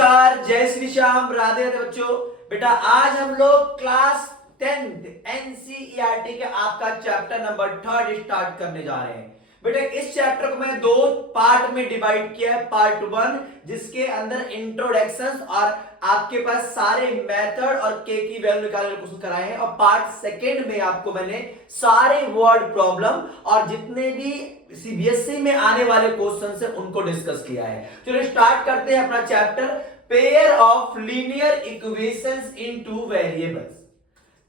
नमस्कार, जय श्री श्याम, राधे राधे बच्चों। बेटा आज हम लोग क्लास 10th एनसीईआरटी के आपका चैप्टर नंबर 3 स्टार्ट करने जा रहे हैं। बेटा इस चैप्टर को मैं दो पार्ट में डिवाइड किया है। पार्ट 1 जिसके अंदर इंट्रोडक्शन और आपके पास सारे मेथड और के की वैल्यू निकालने के क्वेश्चन कराए हैं, और पार्ट 2 में आपको मैंने सारे वर्ड प्रॉब्लम और जितने भी सीबीएसई में आने वाले क्वेश्चन है उनको डिस्कस किया है। चलो स्टार्ट करते हैं अपना chapter, pair of linear equations into variables.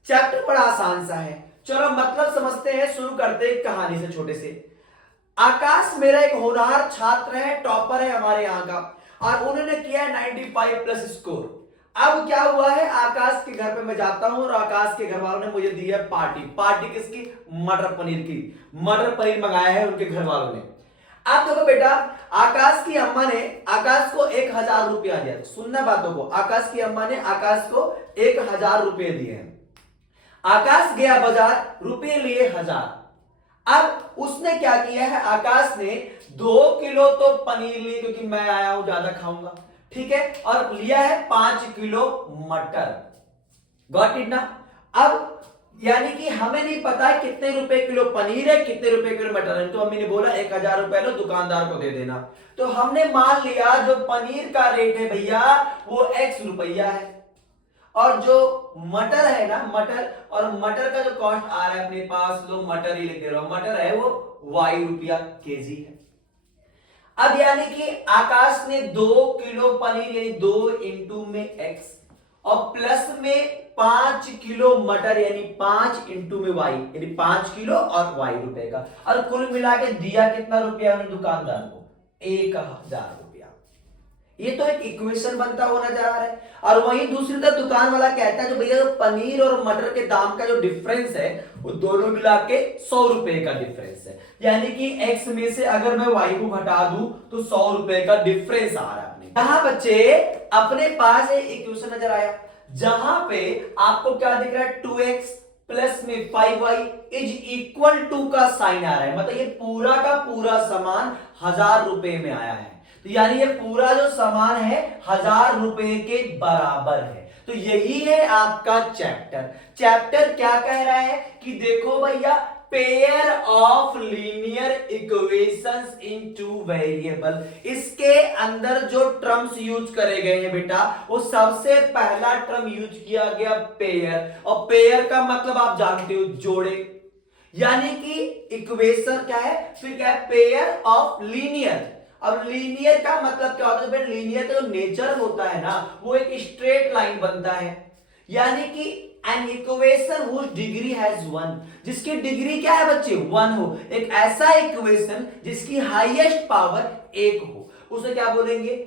Chapter बड़ा आसान सा है, चलो मतलब समझते हैं। शुरू करते हैं कहानी से, छोटे से। आकाश मेरा एक होनहार छात्र है, टॉपर है हमारे यहाँ का, और उन्होंने किया है 95 प्लस स्कोर। अब क्या हुआ है, आकाश के घर पे मैं जाता हूं और आकाश के घर वालों ने मुझे दी है पार्टी। पार्टी किसकी? मटर पनीर की। मटर पनीर मंगाया है उनके घर वालों ने। अब देखो बेटा, आकाश की अम्मा ने आकाश को 1000 रुपया दिया। सुनना बातों को, आकाश की अम्मा ने आकाश को 1000 रुपये दिए हैं। आकाश गया बाजार, रुपये लिए 1000। अब उसने क्या किया है, आकाश ने 2 किलो तो पनीर ली क्योंकि मैं आया हूं ज्यादा खाऊंगा, ठीक है, और लिया है 5 किलो मटर। गॉट इट ना? अब यानी कि हमें नहीं पता है कितने रुपए किलो पनीर है, कितने रुपए किलो मटर है। तो अम्मी ने बोला 1000 रुपए लो, दुकानदार को दे देना। तो हमने मान लिया जो पनीर का रेट है भैया वो x रुपया है, और जो मटर है ना, मटर, और मटर का जो कॉस्ट आ रहा है अपने पास, लो मटर ही लिख दे रहा हूं, मटर है वो y रुपया केजी है। अब यानी कि आकाश ने 2 किलो पनीर यानी 2 इंटू में x, और प्लस में 5 किलो मटर यानी 5 इंटू में y, यानी 5 किलो और y रुपए का, और कुल मिला के दिया कितना रुपया उन्हें दुकानदार को? 1000 रुपया। ये तो एक इक्वेशन बनता हुआ नजर आ रहा है। और वहीं दूसरी तरफ दुकान वाला कहता है जो भैया पनीर और मटर के दाम का जो डिफरेंस है वो दोनों मिला के 100 रुपए का डिफरेंस है। यानी कि x में से अगर मैं y को घटा दूं तो 100 रुपए का डिफरेंस आ रहा है अपने। यहां बच्चे अपने पास एक इक्वेशन नजर आया जहां पे आपको क्या दिख रहा है, 2x प्लस में 5y इज इक्वल टू का साइन आ रहा है। मतलब ये पूरा का पूरा सामान 1000 रुपए में आया है। तो यानी ये पूरा जो सामान है 1000 रुपए के बराबर है। तो यही है आपका चैप्टर। चैप्टर क्या कह रहा है कि देखो भैया, pair of linear equations into variable. इसके अंदर जो टर्म्स यूज करे गए हैं बेटा, वो सबसे पहला टर्म यूज किया गया पेयर, और पेयर का मतलब आप जानते हो जोड़े। यानी कि इक्वेशन क्या है, फिर क्या है, पेयर ऑफ लीनियर। अब लीनियर का मतलब क्या होता है? लीनियर का जो नेचर होता है ना, वो एक स्ट्रेट लाइन बनता है। यानी कि an equation whose degree has 1, जिसकी डिग्री क्या है बच्चे? 1 हो। एक ऐसा इक्वेशन जिसकी हाईएस्ट पावर 1 हो, उसे क्या बोलेंगे?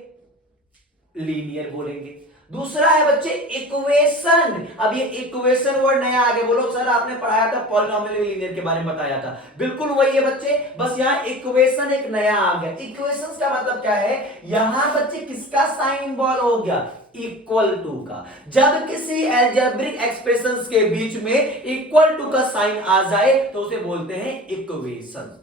लीनियर बोलेंगे। दूसरा है बच्चे इक्वेशन। अब ये इक्वेशन वर्ड नया आगे बोलो, सर आपने पढ़ाया था पॉलिनोमियल लीनियर के बारे में बताया था, बिल्कुल वही है बच्चे, बस यहाँ इक्वेशन एक नया आ गया। इक्वेशन का मतलब क्या है, यहां बच्चे किसका साइन इन्वॉल्व हो गया? इक्वल टू का। जब किसी अलजेब्रिक एक्सप्रेशंस के बीच में इक्वल टू का साइन आ जाए तो उसे बोलते हैं इक्वेशन।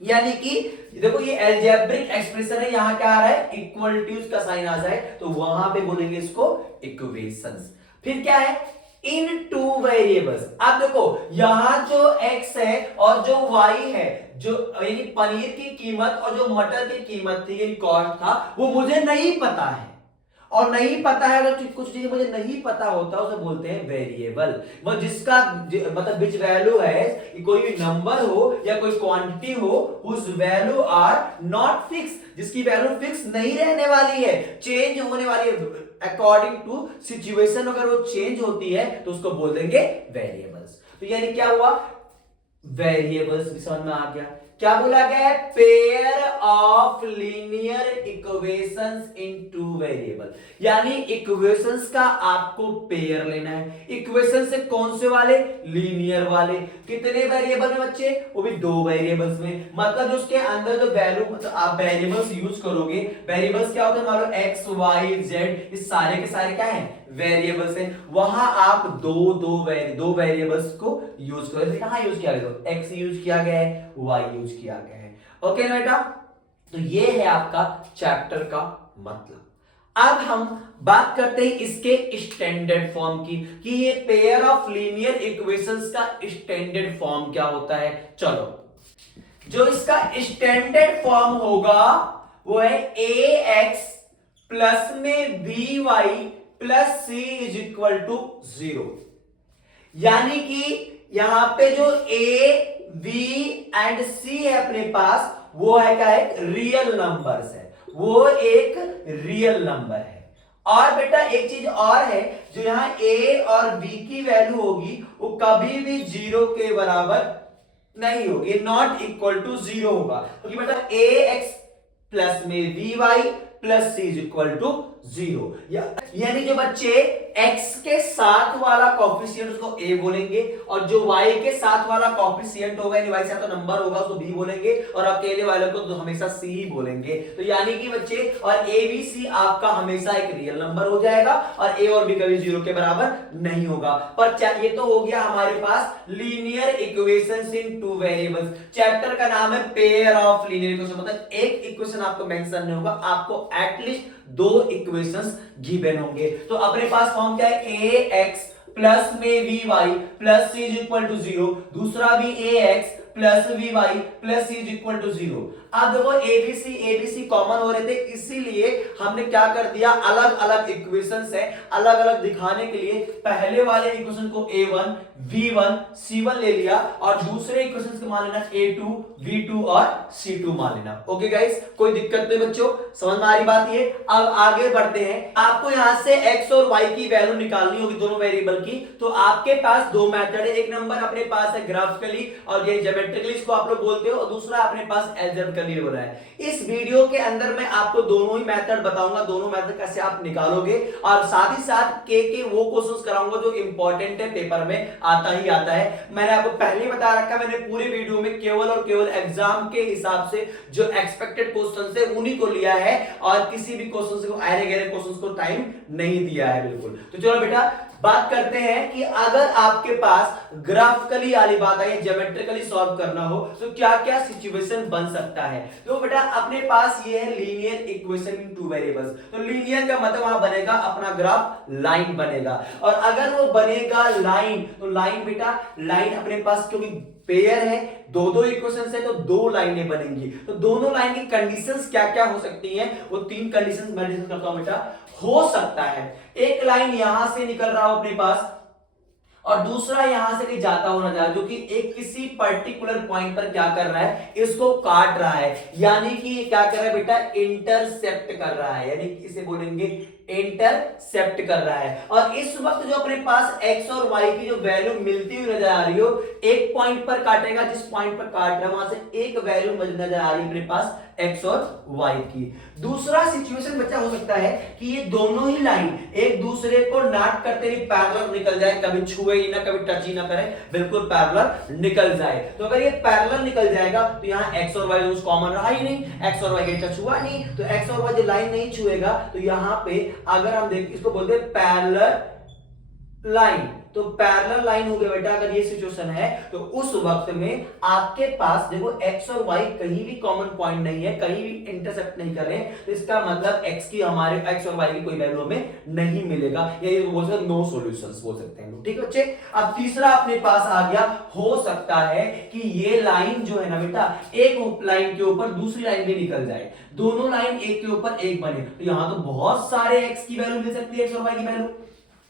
यानी कि देखो ये अलजेब्रिक एक्सप्रेशन है, यहां क्या आ रहा है? इक्वल टू का साइन आ जाए तो वहां पे बोलेंगे इसको इक्वेशंस। फिर क्या है? इन टू वेरिएबल्स। अब देखो यहां जो x है और जो y है, जो यानी पनीर की कीमत और जो मटर की कीमत थी यानी कॉस्ट था, वो मुझे नहीं पता है। और नहीं पता है, अगर कुछ चीज मुझे नहीं पता होता उसे बोलते हैं वेरिएबल। वो जिसका मतलब विच वैल्यू है, कोई भी नंबर हो या कोई क्वांटिटी हो, उस वैल्यू आर नॉट फिक्स, जिसकी वैल्यू फिक्स नहीं रहने वाली है, चेंज होने वाली है अकॉर्डिंग टू सिचुएशन। अगर वो चेंज होती है तो उसको बोल देंगे वेरिएबल्स। तो यानी क्या हुआ, वेरिएबल्स समझ में आ गया। क्या बोला गया है? Pair of linear equations into variable. यानी इक्वेशंस का आपको पेयर लेना है। इक्वेशन से कौन से वाले? लीनियर वाले। कितने वेरिएबल में बच्चे? वो भी 2 वेरिएबल्स में। मतलब जो उसके अंदर जो वैल्यू, मतलब आप वेरिएबल्स यूज करोगे, वेरिएबल्स क्या होते हैं? मान लो एक्स वाई जेड, इस सारे के सारे क्या है? वेरिएबल्स हैं। वहां आप दो वेरिएबल्स को यूज करो। कहां यूज किया गया? एक्स यूज किया गया है, वाई यूज किया गया है। ओके ना बेटा? तो ये है आपका चैप्टर का मतलब। अब हम बात करते हैं इसके स्टैंडर्ड फॉर्म की, कि ये पेयर ऑफ लीनियर इक्वेशंस का स्टैंडर्ड फॉर्म क्या होता है। चलो, जो इसका स्टैंडर्ड फॉर्म होगा वो है ए एक्स प्लस में B Y plus C is equal to 0। यानी कि यहां पे जो ए बी एंड सी है अपने पास, वो है क्या, एक रियल नंबर्स है, वो एक रियल नंबर है। और बेटा एक चीज और है, जो यहां ए और बी की वैल्यू होगी वो कभी भी 0 के बराबर नहीं होगी, नॉट इक्वल टू 0 होगा, क्योंकि बेटा ए एक्स प्लस में B Y plus C is equal to 0। यानी जो बच्चे x के साथ वाला कॉफिशिएंट उसको a बोलेंगे, और जो y के साथ वाला कॉफिशिएंट होगा यानी y से तो नंबर होगा उसको b बोलेंगे, और अकेले वाले को तो हमेशा c ही बोलेंगे। तो यानी कि बच्चे, और a b c आपका हमेशा एक रियल नंबर हो जाएगा, और a और b कभी 0 के बराबर नहीं होगा। पर ये तो हो गया हमारे पास linear equations in two variables. Chapter का नाम है पेयर ऑफ लीनियर इक्वेशन, मतलब एक इक्वेशन आपको मेंशन नहीं होगा, आपको एटलीस्ट 2 इक्वेशंस गिवन होंगे। तो अपने पास फॉर्म क्या है, ए एक्स प्लस में b y plus C is equal to 0, दूसरा भी a x plus b y plus C is equal to 0। अब देखो एबीसी कॉमन हो रहे थे, इसीलिए हमने क्या कर दिया, अलग अलग इक्वेशंस है, अलग अलग दिखाने के लिए पहले वाले इक्वेशन को a1 v1 c1 ले लिया, और दूसरे इक्वेशंस को मान लेना a2 v2 और c2 मान लेना। ओके गाइस, कोई दिक्कत नहीं बच्चों, समझ में आ रही बात ये। अब आगे बढ़ते हैं, आपको यहां से x और y की वैल्यू निकालनी होगी दोनों वेरिएबल की। तो आपके पास दो मेथड है, एक नंबर अपने पास है ग्राफिकली और ये ज्योमेट्रिकली इसको आप लोग बोलते हो, और दूसरा अपने पास अलजेब्रिकली हो रहा है। इस वीडियो के अंदर मैं आपको दोनों ही मेथड बताऊंगा, दोनों मेथड कैसे आप निकालोगे, और साथ ही साथ के वो क्वेश्चंस कराऊंगा जो इंपॉर्टेंट है, पेपर में आता ही आता है। मैंने आपको पहले बता रखा, मैंने पूरे वीडियो में केवल और केवल एग्जाम के हिसाब से जो एक्सपेक्टेड क्वेश्चंस है उन्हीं को लिया है, और किसी भी क्वेश्चंस को अरे गहरे क्वेश्चंस को टाइम नहीं दिया है बिल्कुल। तो चलो बेटा बात करते हैं कि अगर आपके पास ग्राफिकली वाली बात है, ज्योमेट्रिकली सॉल्व करना हो तो क्या क्या सिचुएशन बन सकता है। तो बेटा अपने पास ये है linear equation in two variables. तो लीनियर का मतलब वहां बनेगा अपना ग्राफ लाइन बनेगा, और अगर वो बनेगा लाइन, तो लाइन बेटा लाइन अपने पास क्योंकि पेयर है, दो इक्वेशंस है, तो 2 लाइनें बनेंगी। तो दोनों लाइन की कंडीशंस क्या क्या हो सकती हैं, वो 3 कंडीशंस मैं डिस्कस करता हूं बेटा। हो सकता है एक लाइन यहां से निकल रहा हो अपने पास, और दूसरा यहां से कहीं जाता होना चाहिए, जो कि एक किसी पर्टिकुलर पॉइंट पर क्या कर रहा है, इसको काट रहा है, यानी कि ये क्या कर रहा है बेटा, इंटरसेप्ट कर रहा है, यानी कि इसे बोलेंगे इंटरसेप्ट कर रहा है। और इस वक्त जो अपने पास x और y की जो वैल्यू मिलती हुई नजर आ रही हो, एक पॉइंट पर काटेगा, जिस पॉइंट पर काट रहा है वहां से एक वैल्यू नजर आ रही है अपने पास x और y की। दूसरा सिचुएशन बच्चा हो सकता है कि ये दोनों ही लाइन एक दूसरे को नाट करते हुए पैरेलल निकल जाए, कभी छुए ही ना, कभी टच ही ना करे, बिल्कुल पैरेलल निकल जाए। तो अगर ये पैरेलल निकल जाएगा तो यहाँ x और y कॉमन रहा ही नहीं, x और y के टच हुआ नहीं, तो x और y जो लाइन नहीं छुएगा, तो यहाँ पे अगर हम देख इसको बोलते हैं पैरेलल लाइन, तो पैरेलल लाइन हो गया बेटा। अगर ये सिचुएशन है तो उस वक्त में आपके पास देखो x और y कहीं भी कॉमन पॉइंट नहीं है, कहीं भी इंटरसेक्ट नहीं कर रहे हैं, तो इसका मतलब x की हमारे x और y की कोई वैल्यू हमें नहीं मिलेगा, या बोल सकते नो सॉल्यूशंस बोल सकते हैं। ठीक है बच्चे, अब तीसरा अपने पास आ गया, हो सकता है कि ये लाइन जो है ना बेटा, एक लाइन के ऊपर दूसरी लाइन भी निकल जाए, दोनों लाइन एक के ऊपर एक बने, तो यहां तो बहुत सारे x की वैल्यू मिल सकती है, x और y की वैल्यू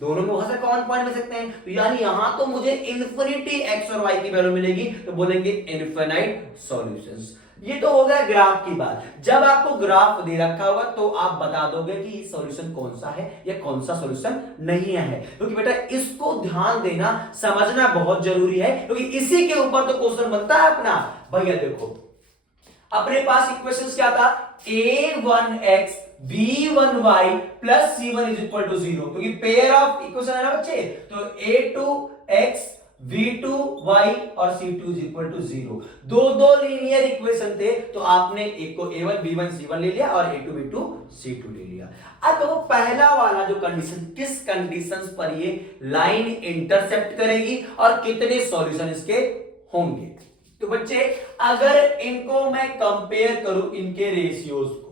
दोनों में बहुत सारे कॉमन पॉइंट मिल सकते हैं, तो यानी यहां तो मुझे इन्फिनिटी x और y की वैल्यू मिलेगी, तो बोलेंगे इनफिनाइट सॉल्यूशंस। ये तो हो गया ग्राफ की बात। जब आपको ग्राफ दे रखा होगा तो आप बता दोगे कि ये सॉल्यूशन कौन सा है या कौन सा सॉल्यूशन नहीं है, क्योंकि बेटा इसको ध्यान देना, समझना बहुत जरूरी है, क्योंकि इसी के ऊपर तो क्वेश्चन बनता है अपना। भैया देखो अपने पास इक्वेशंस क्या था, a1x b1y plus c1 is equal to 0, क्योंकि पेयर ऑफ इक्वेशन है ना बच्चे, तो a2x v2y और c2 इज इक्वल टू 0। दो लीनियर इक्वेशन थे, तो आपने एक को a1 b1 c1 ले लिया और a2 b2 c2 ले लिया। अब देखो पहला वाला जो कंडीशन, किस कंडीशंस पर ये लाइन इंटरसेप्ट करेगी और कितने सॉल्यूशन इसके होंगे। तो बच्चे अगर इनको मैं कंपेयर करूं, इनके रेशियोज को,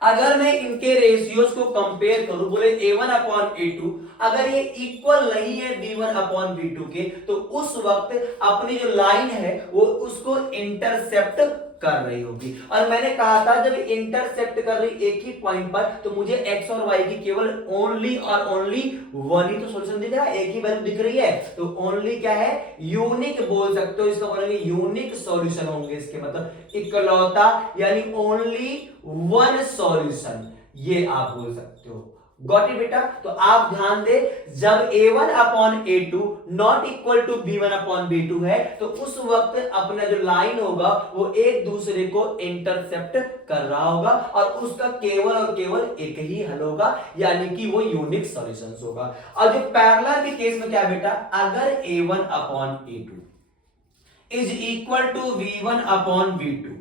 अगर मैं इनके रेशियोज को कंपेयर करूं, बोले a1 अपॉन a2, अगर ये इक्वल नहीं है b1 अपॉन b2 के, तो उस वक्त अपनी जो लाइन है वो उसको इंटरसेप्ट कर रही होगी। और मैंने कहा था जब इंटरसेप्ट कर रही एक ही पॉइंट पर, तो मुझे x और y की केवल ओनली और ओनली वन ही तो सॉल्यूशन दिख रहा है, एक ही वैल्यू दिख रही है, तो ओनली क्या है, यूनिक बोल सकते हो, इसका बोलेंगे यूनिक सॉल्यूशन होंगे इसके, मतलब इकलौता, यानी ओनली वन सॉल्यूशन, ये आप बोल सकते हो। गॉट इट बेटा? तो आप ध्यान दे, जब a1 upon a2 not equal to b1 upon b2 है, तो उस वक्त अपना जो लाइन होगा वो एक दूसरे को इंटरसेप्ट कर रहा होगा और उसका केवल और केवल एक ही हल होगा, यानी कि वो यूनिक सॉल्यूशंस होगा। और जो पैरेलल के केस में क्या बेटा, अगर a1 upon a2 is equal to v1 upon v2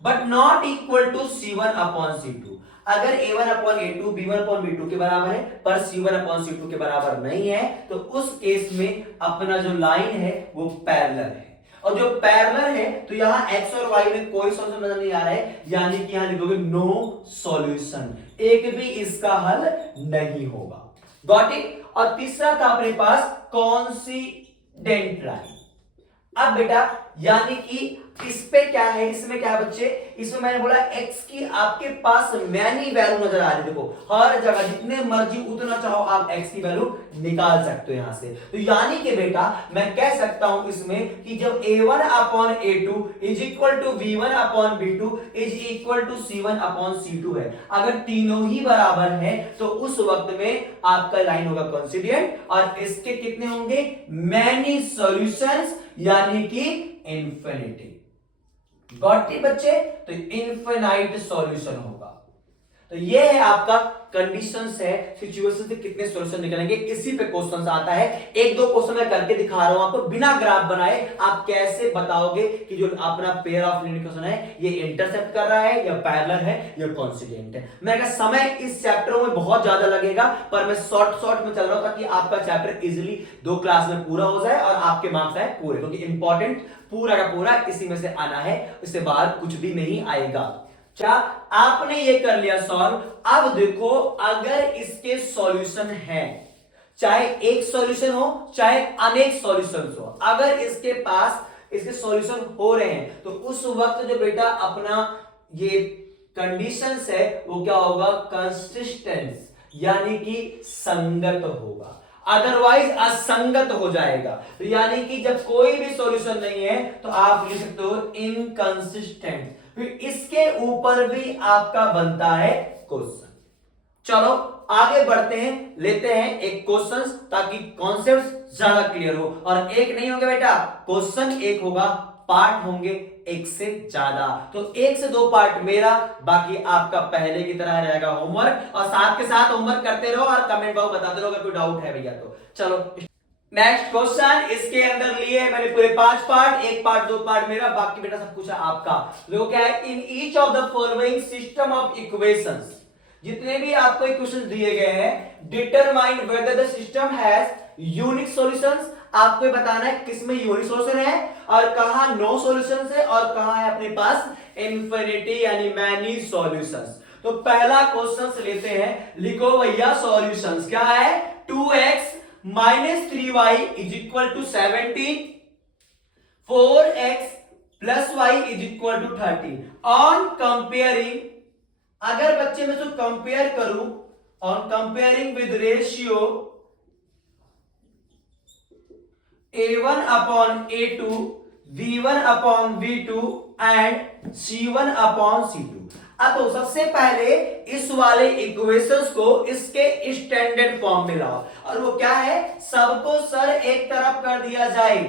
but not equal to c1 upon c2, अगर a1 upon a2 b1 upon b2 के बराबर है पर c1 अपॉन c2 के बराबर नहीं है, तो उस केस में अपना जो लाइन है वो पैरेलल है। और जो पैरेलल है तो यहां x और y में कोई सॉल्यूशन नजर नहीं आ रहा है, यानी कि यहां लिखोगे नो सॉल्यूशन, एक भी इसका हल नहीं होगा। Got it? और तीसरा था अपने पास कोइंसिडेंट लाइन। अब बेटा यानी कि इस पे क्या है, इसमें क्या है बच्चे, इसमें मैंने बोला x की आपके पास मैनी वैल्यू नजर आ रही है, देखो हर जगह जितने मर्जी उतना चाहो आप x की वैल्यू निकाल सकते हो यहां से। तो यानी कि बेटा मैं कह सकता हूं इसमें कि जब a1 upon a2 is equal to v1 upon v2 is equal to c1 upon c2 है, अगर तीनों ही बराबर हैं तो उस वक्त में आपका लाइन होगा कोइंसिडेंट और इसके कितने होंगे, मैनी सॉल्यूशंस, यानी कि इंफिनिटी। गॉट इट बच्चे? तो इनफिनाइट सॉल्यूशन होगा। तो ये है आपका कंडीशंस है, सिचुएशन से कितने सॉल्यूशन निकलेंगे, इसी पे क्वेश्चन आता है। एक दो क्वेश्चन मैं करके दिखा रहा हूं आपको, बिना ग्राफ बनाए आप कैसे बताओगे कि जो अपना पेयर ऑफ लीनियर इक्वेशन है ये इंटरसेप्ट कर रहा है या पैरेलल है या कोइंसिडेंट है। मैंने कहा समय इस चैप्टर में बहुत ज्यादा लगेगा, पर मैं शॉर्ट में चल रहा हूं ताकि आपका चैप्टर इजिली 2 क्लास में पूरा हो जाए और आपके मार्क्स आए पूरे, क्योंकि इंपॉर्टेंट पूरा का पूरा इसी में से आना है, इससे बाहर कुछ भी नहीं आएगा। क्या आपने ये कर लिया सॉल्व? अब देखो अगर इसके सॉल्यूशन है, चाहे एक सॉल्यूशन हो चाहे अनेक सॉल्यूशंस हो, अगर इसके पास इसके सॉल्यूशन हो रहे हैं तो उस वक्त जो बेटा अपना ये कंडीशंस है वो क्या होगा, कंसिस्टेंस, यानी कि संगत होगा, अदरवाइज असंगत हो जाएगा। तो यानी कि जब कोई भी सॉल्यूशन नहीं है तो आप लिख सकते हो इनकंसिस्टेंट, फिर इसके ऊपर भी आपका बनता है क्वेश्चन। चलो आगे बढ़ते हैं, लेते हैं एक क्वेश्चन ताकि कॉन्सेप्ट ज्यादा क्लियर हो। और एक नहीं होगा बेटा क्वेश्चन, एक होगा, पार्ट होंगे एक से ज्यादा, तो 1 से 2 पार्ट मेरा, बाकी आपका पहले की तरह रहेगा होमवर्क, और साथ के साथ होमवर्क करते रहो और कमेंट बॉक्स बताते रहो अगर कोई डाउट है भैया तो। चलो नेक्स्ट क्वेश्चन, इसके अंदर लिए मैंने पूरे 5 पार्ट, 1 पार्ट 2 पार्ट मेरा, बाकी बेटा सब कुछ है आपका। देखो क्या है, in each of the following system of equations, जितने भी आपको इक्वेशंस दिए गए हैं, determine whether the system has unique solutions, आपको बताना है किसमें यूनिक सॉल्यूशन है और कहां नो सॉल्यूशंस है और कहां है अपने पास इंफिनिटी यानी मैनी सॉल्यूशंस। तो पहला क्वेश्चन लेते हैं, लिखो भैया सॉल्यूशंस क्या है, 2x minus 3y is equal to 17, 4x plus y is equal to 30। On comparing, अगर बच्चे मैं इसको कंपेयर करूं, on comparing with ratio a1 upon a2, v1 upon v2 and c1 upon c2। अब तो सबसे पहले इस वाले इक्वेशंस को इसके स्टैंडर्ड फॉर्म में लाओ, और वो क्या है, सबको सर एक तरफ कर दिया जाए,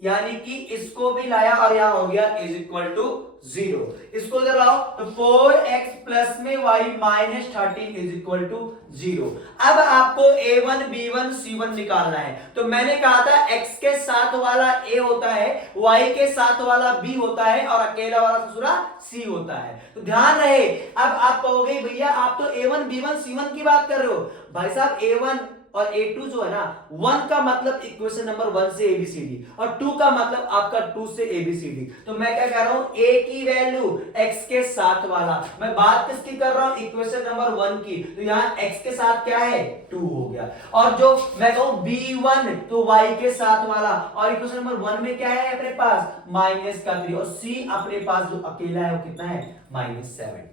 यानी कि इसको भी लाया और यहां हो गया इज इक्वल टू 0। इसको इधर लाओ तो 4x प्लस में y minus 13 is equal to 0। अब आपको a1 b1 c1 निकालना है, तो मैंने कहा था x के साथ वाला a होता है, y के साथ वाला b होता है और अकेला वाला दूसरा c होता है। तो ध्यान रहे, अब आप कहोगे भैया आप तो a1 b1 c1 की बात कर रहे हो, भाई साहब a1 और a2 जो है ना, 1 का मतलब इक्वेशन नंबर 1 से ABCD और 2 का मतलब आपका 2 से ABCD। तो मैं क्या कह रहा हूं, a की वैल्यू x के साथ वाला, मैं बात किसकी कर रहा हूं, इक्वेशन नंबर 1 की, तो यहां x के साथ क्या है 2 हो गया। और जो मैं कहूं b1 तो y के साथ वाला, और इक्वेशन नंबर 1 में क्या है अपने पास -3, और c अपने पास जो अकेला है वो कितना है -17।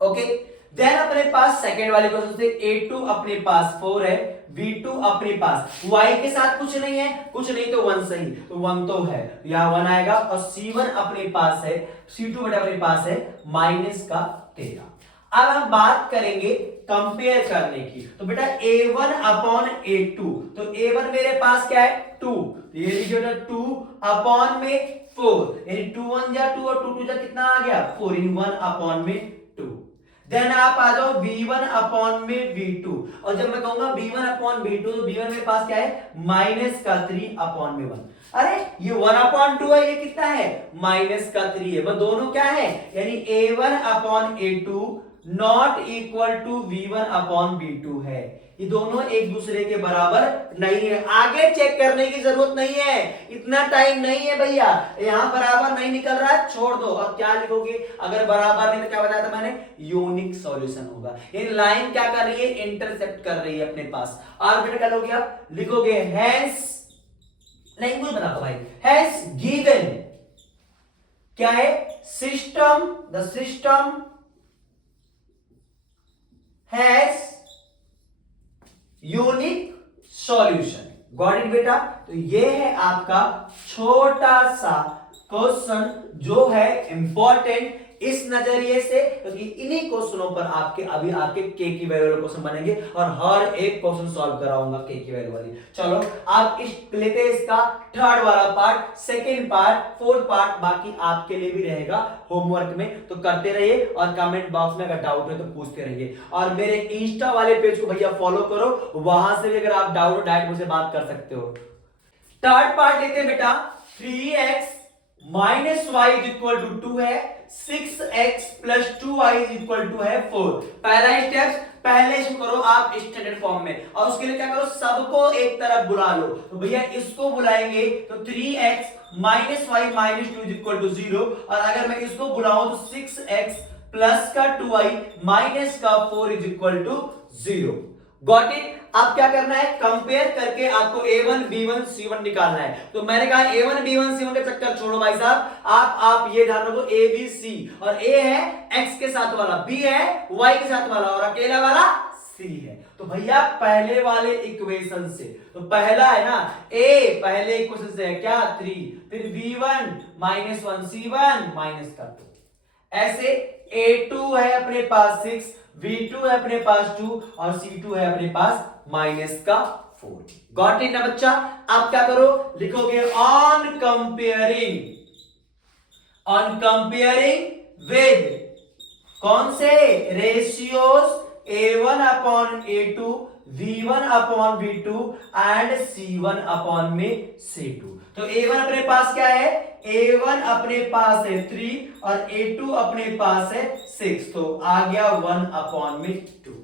ओके, देन अपने पास सेकंड वाले क्वेश्चन से a2 अपने पास 4 है, v2 अपने पास y के साथ कुछ नहीं है, कुछ नहीं तो 1 सही, तो 1 तो है, यहां 1 आएगा, और c1 अपने पास है, c2 बटा अपने पास है -13। अब हम बात करेंगे कंपेयर करने की, तो बेटा a1 अपॉन a2, तो a1 मेरे पास क्या है 2, तो ये लिखिए बेटा 2 अपॉन में 4, यानी 2 1 जा 2 और 2 2 जा कितना आ गया 4, इन 1 अपॉन में 2। देन आप आ जाओ v1 अपॉन में v2, और जब मैं कहूंगा v1 अपॉन v2 तो v1 मेरे पास क्या है -3 अपॉन में 1। अरे ये 1 अपॉन 2 है, ये कितना है -3 है, मैं दोनों क्या है यानी a1 upon a2 not equal to v1 upon v2 है, ये दोनों एक दूसरे के बराबर नहीं है। आगे चेक करने की जरूरत नहीं है, इतना टाइम नहीं है भैया, यहां बराबर नहीं निकल रहा है छोड़ दो। अब क्या लिखोगे, अगर बराबर नहीं तो क्या बताया था मैंने, यूनिक सॉल्यूशन होगा। ये लाइन क्या कर रही है, इंटरसेप्ट कर रही है अपने पास। और बेटा क्या लोगे आप, लिखोगे हैंस, नहीं कुछ बना दो भाई, हैंस गिवन क्या है system, the system has unique solution. Got it बेटा, तो ये है आपका छोटा सा क्वेश्चन जो है इंपॉर्टेंट इस नजरिए से, क्योंकि इन्हीं क्वेश्चनों पर आपके अभी आपके के की वैल्यू वाले क्वेश्चन बनेंगे और हर एक क्वेश्चन सॉल्व कराऊंगा के की वैल्यू वाली। चलो आप इस लेते हैं इसका थर्ड वाला part, second part, fourth part बाकी आपके लिए भी रहेगा होमवर्क में, तो करते रहिए और कमेंट बॉक्स में अगर डाउट है तो पूछते रहिए। और मेरे इंस्टा वाले पेज को भैया फॉलो करो, वहां से भी अगर आप डाउट डायरेक्ट मुझसे बात कर सकते हो। थर्ड पार्ट लेते हैं बेटा, 3x minus y is equal to 2 है, 6x plus 2y is equal to है 4। पहला स्टेप पहले इसको करो आप स्टैंडर्ड फॉर्म में, और उसके लिए क्या करो, सबको एक तरफ बुला लो। तो भैया इसको बुलाएंगे तो 3x minus y minus 2 is equal to 0, और अगर मैं इसको बुलाऊं तो 6x प्लस का 2y माइनस का 4 is equal to 0। Got it. आप क्या करना है, कंपेयर करके आपको a1 b1 c1 निकालना है। तो मैंने कहा a1 b1 c1 का चक्कर छोड़ो भाई साहब, आप ये ध्यान रखो a b c, और a है x के साथ वाला, b है y के साथ वाला, और अकेला वाला c है। तो भैया पहले वाले इक्वेशन से, तो पहला है ना a, पहले इक्वेशन से है क्या 3, फिर b1 -1 c1 माइनस का 2, ऐसे a2 है अपने पास 6, v2 है अपने पास 2, और c2 है अपने पास माइनस का 4। गॉट इट ना बच्चा। आप क्या करो, लिखोगे ऑन कंपेयरिंग विद कौन से ratios a1 upon a2, v1 upon v2 and c1 upon में c2। तो a1 अपने पास क्या है, a1 अपने पास है 3 और a2 अपने पास है 6, तो आ गया 1 अपॉन में 2।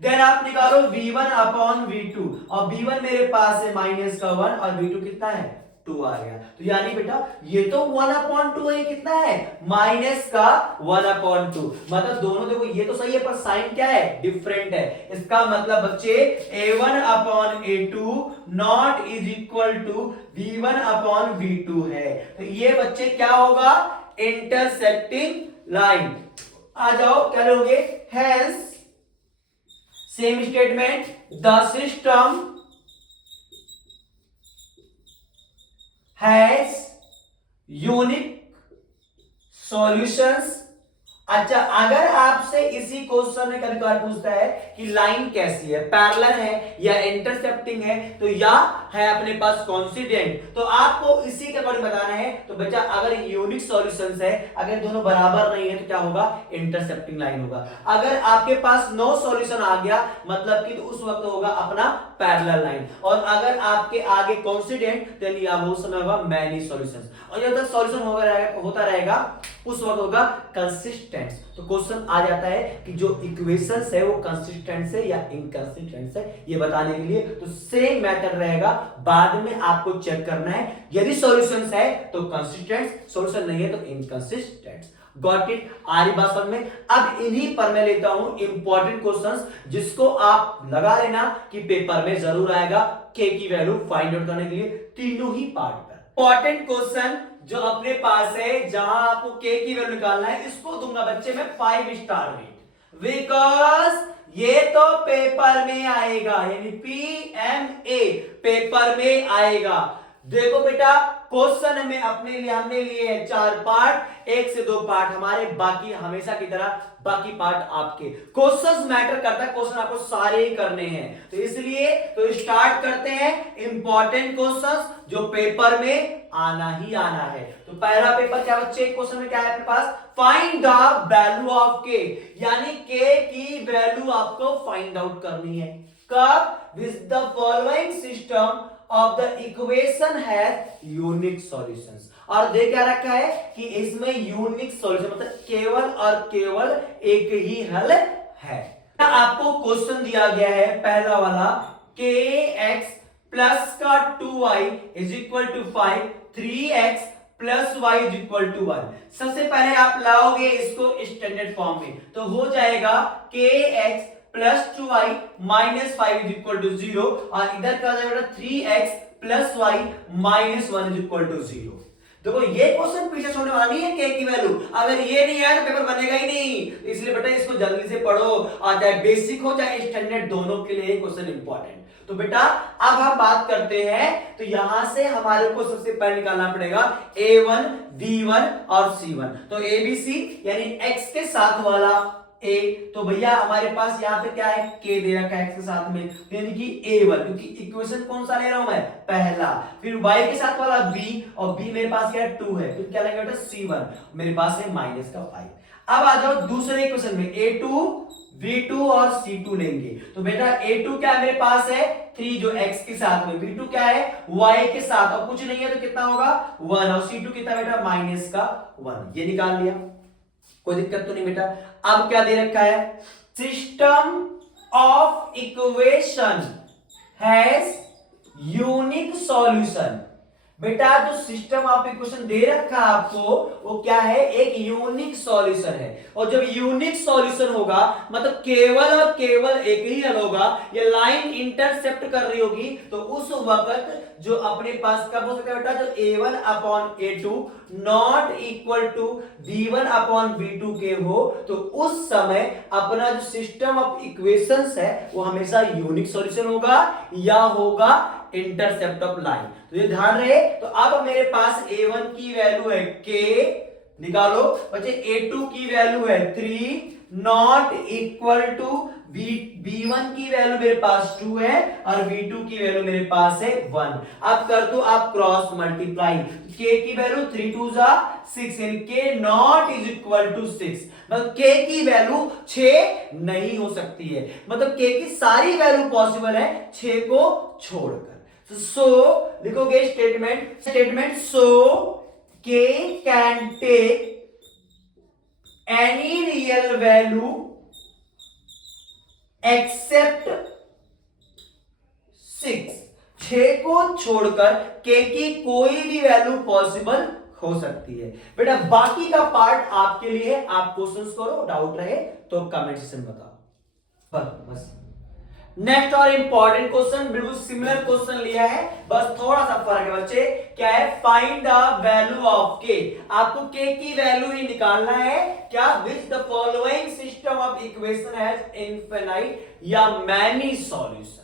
देन आप निकालो v1 अपॉन v2, और v1 मेरे पास है माइनस का 1 और v2 कितना है 2 आ गया। तो यानी बेटा ये तो 1 अपॉन 2 है, कितना है माइनस का 1 अपॉन 2, मतलब दोनों देखो ये तो सही है पर साइन क्या है डिफरेंट है। इसका मतलब बच्चे a1 upon a2 not is equal to v1 upon v2 है। तो ये बच्चे क्या होगा, इंटरसेक्टिंग लाइन। आ जाओ क्या लोगे, hence same statement, the system has unique solutions। अच्छा, अगर आपसे इसी क्वेश्चन में कभी कभार पूछता है कि लाइन कैसी है, पैरेलल है या इंटरसेप्टिंग है, तो या है अपने पास कॉन्सिडेंट, तो आपको इसी के बारे में बताना है। तो बच्चा अगर यूनिक सॉल्यूशंस है, अगर दोनों बराबर नहीं है तो क्या होगा, इंटरसेप्टिंग लाइन होगा। अगर आपके पास नो सॉल्यूशन आ गया मतलब कि तो उस वक्त होगा अपना पैरेलल लाइन, और अगर आपके आगे कॉन्सिडेंट तो उस समय होगा मैनी सॉल्यूशंस, और जब तक सॉल्यूशन होता रहेगा उस वक्त होगा कंसिस्टेंट कंसिस्टेंट्स। तो क्वेश्चन आ जाता है कि जो इक्वेशंस है वो कंसिस्टेंट है या इनकंसिस्टेंट है, ये बताने के लिए तो सेम मेथड रहेगा, बाद में आपको चेक करना है। यदि सॉल्यूशंस है तो कंसिस्टेंट, सॉल्यूशन नहीं है तो इनकंसिस्टेंट। Got it? आ रही बात समझ में? अब इन्हीं पर मैं लेता हूं इंपॉर्टेंट क्वेश्चंस, जिसको आप लगा लेना कि पेपर में जरूर आएगा, के की वैल्यू फाइंड आउट करने के लिए तीनों ही पार्ट पर। इंपॉर्टेंट क्वेश्चन जो अपने पास है, जहां आपको के की वैल्यू निकालना है, इसको दूंगा बच्चे मैं 5 स्टार रेट, बिकॉज ये तो पेपर में आएगा, यानी PMA पेपर में आएगा। देखो बेटा, क्वेश्चन में अपने लिए हमने लिए हैं 4 पार्ट, 1 से 2 पार्ट हमारे, बाकी हमेशा की तरह बाकी पार्ट आपके। क्वेश्चंस मैटर करता है, क्वेश्चन आपको सारे ही करने हैं, तो इसलिए तो स्टार्ट करते हैं इंपॉर्टेंट क्वेश्चंस जो पेपर में आना ही आना है। तो पहला पेपर क्या बच्चे, क्वेश्चन में क्या है अपने पास, फाइंड द वैल्यू ऑफ के, यानी के की वैल्यू आपको फाइंड आउट करनी है। कब? With the following system of the equation has unique solutions। और देख क्या रखा है कि इसमें यूनिक सॉल्यूशन मतलब केवल और केवल एक ही हल है। आपको क्वेश्चन दिया गया है पहला वाला, kx प्लस का 2y is equal to 5, 3x plus y is equal to 1। सबसे पहले आप लाओगे इसको स्टैंडर्ड फॉर्म में, तो हो जाएगा kx plus 2y minus 5 is equal to 0, और इधर का जाएगा 3x plus y minus 1 is equal to 0। देखो ये क्वेश्चन पीछे छोड़ने वाला नहीं है के की वैल्यू, अगर ये नहीं आया तो पेपर बनेगा ही नहीं। इसलिए बेटा इसको जल्दी से पढ़ो, और चाहे बेसिक हो चाहे स्टैंडर्ड, दोनों के लिए क्वेश्चन इंपॉर्टेंट। तो बेटा अब हम बात करते हैं, तो यहां से हमारे को सबसे पहले निकालना पड़ेगा A1, B1 और C1। तो ABC यानी x के साथ वाला A, तो भैया हमारे पास यहाँ पे क्या है, K दे रखा है x के साथ में, यानी कि A1, क्योंकि इक्वेशन कौन सा ले रहा हूं मैं, पहला। फिर y के साथ वाला B, और B मेरे पास क्या है 2 है, फिर क्या लगेगा बेटा C1, मेरे पास है माइनस का 5। अब आ जाओ दूसरे इक्वेशन में, A2, B2 और C2 लेंगे। तो बेटा A2 क्या मेरे पास है 3 जो x के साथ में, B2 क्या है y के साथ, और कुछ नहीं है तो कितना होगा 1, और C2 कितना बेटा माइनस का 1। ये निकाल लिया, कोई दिक्कत तो नहीं बेटा। अब क्या दे रखा है, system of equation has unique solution. बेटा जो सिस्टम ऑफ इक्वेशन दे रखा है आपको, वो क्या है, एक यूनिक सॉल्यूशन है। और जब यूनिक सॉल्यूशन होगा मतलब केवल और केवल एक ही हल होगा, ये लाइन इंटरसेप्ट कर रही होगी, तो उस वक्त जो अपने पास कब हो सकता है बेटा, जो A1 upon A2 not equal to B1 upon B2 के हो, तो उस समय अपना जो सिस्टम ऑफ इक्वेशंस है वो हमेशा यूनिक सॉल्यूशन होगा या होगा इंटरसेप्ट ऑफ लाइन। तो ये ध्यान रहे। तो अब मेरे पास A1 की वैल्यू है K, निकालो बच्चे, A2 की वैल्यू है 3 नॉट इक्वल टू B1 की वैल्यू मेरे पास 2 है, और B2 की वैल्यू मेरे पास है 1। अब कर दो आप क्रॉस मल्टीप्लाई, K की वैल्यू 3 2 जा 6, यानी K not is equal to 6, मतलब K की वैल्यू 6 नहीं हो सकती है, मतलब K की सारी वैल्यू पॉसिबल है 6 को छोड़कर। सो लिखोगे statement so K can take any real value except 6 को छोड़कर K की कोई भी वैल्यू पॉसिबल हो सकती है। बेटा बाकी का पार्ट आपके लिए, आप क्वेश्चंस करो, डाउट रहे तो कमेंट सेक्शन में बताओ। बस नेक्स्ट और इंपॉर्टेंट क्वेश्चन, बिल्कुल सिमिलर क्वेश्चन लिया है, बस थोड़ा सा फर्क है बच्चे। क्या है, find the value of K। आपको K की वैल्यू ही निकालना है। क्या, which the following system of equation has infinite या मैनी सॉल्यूशंस।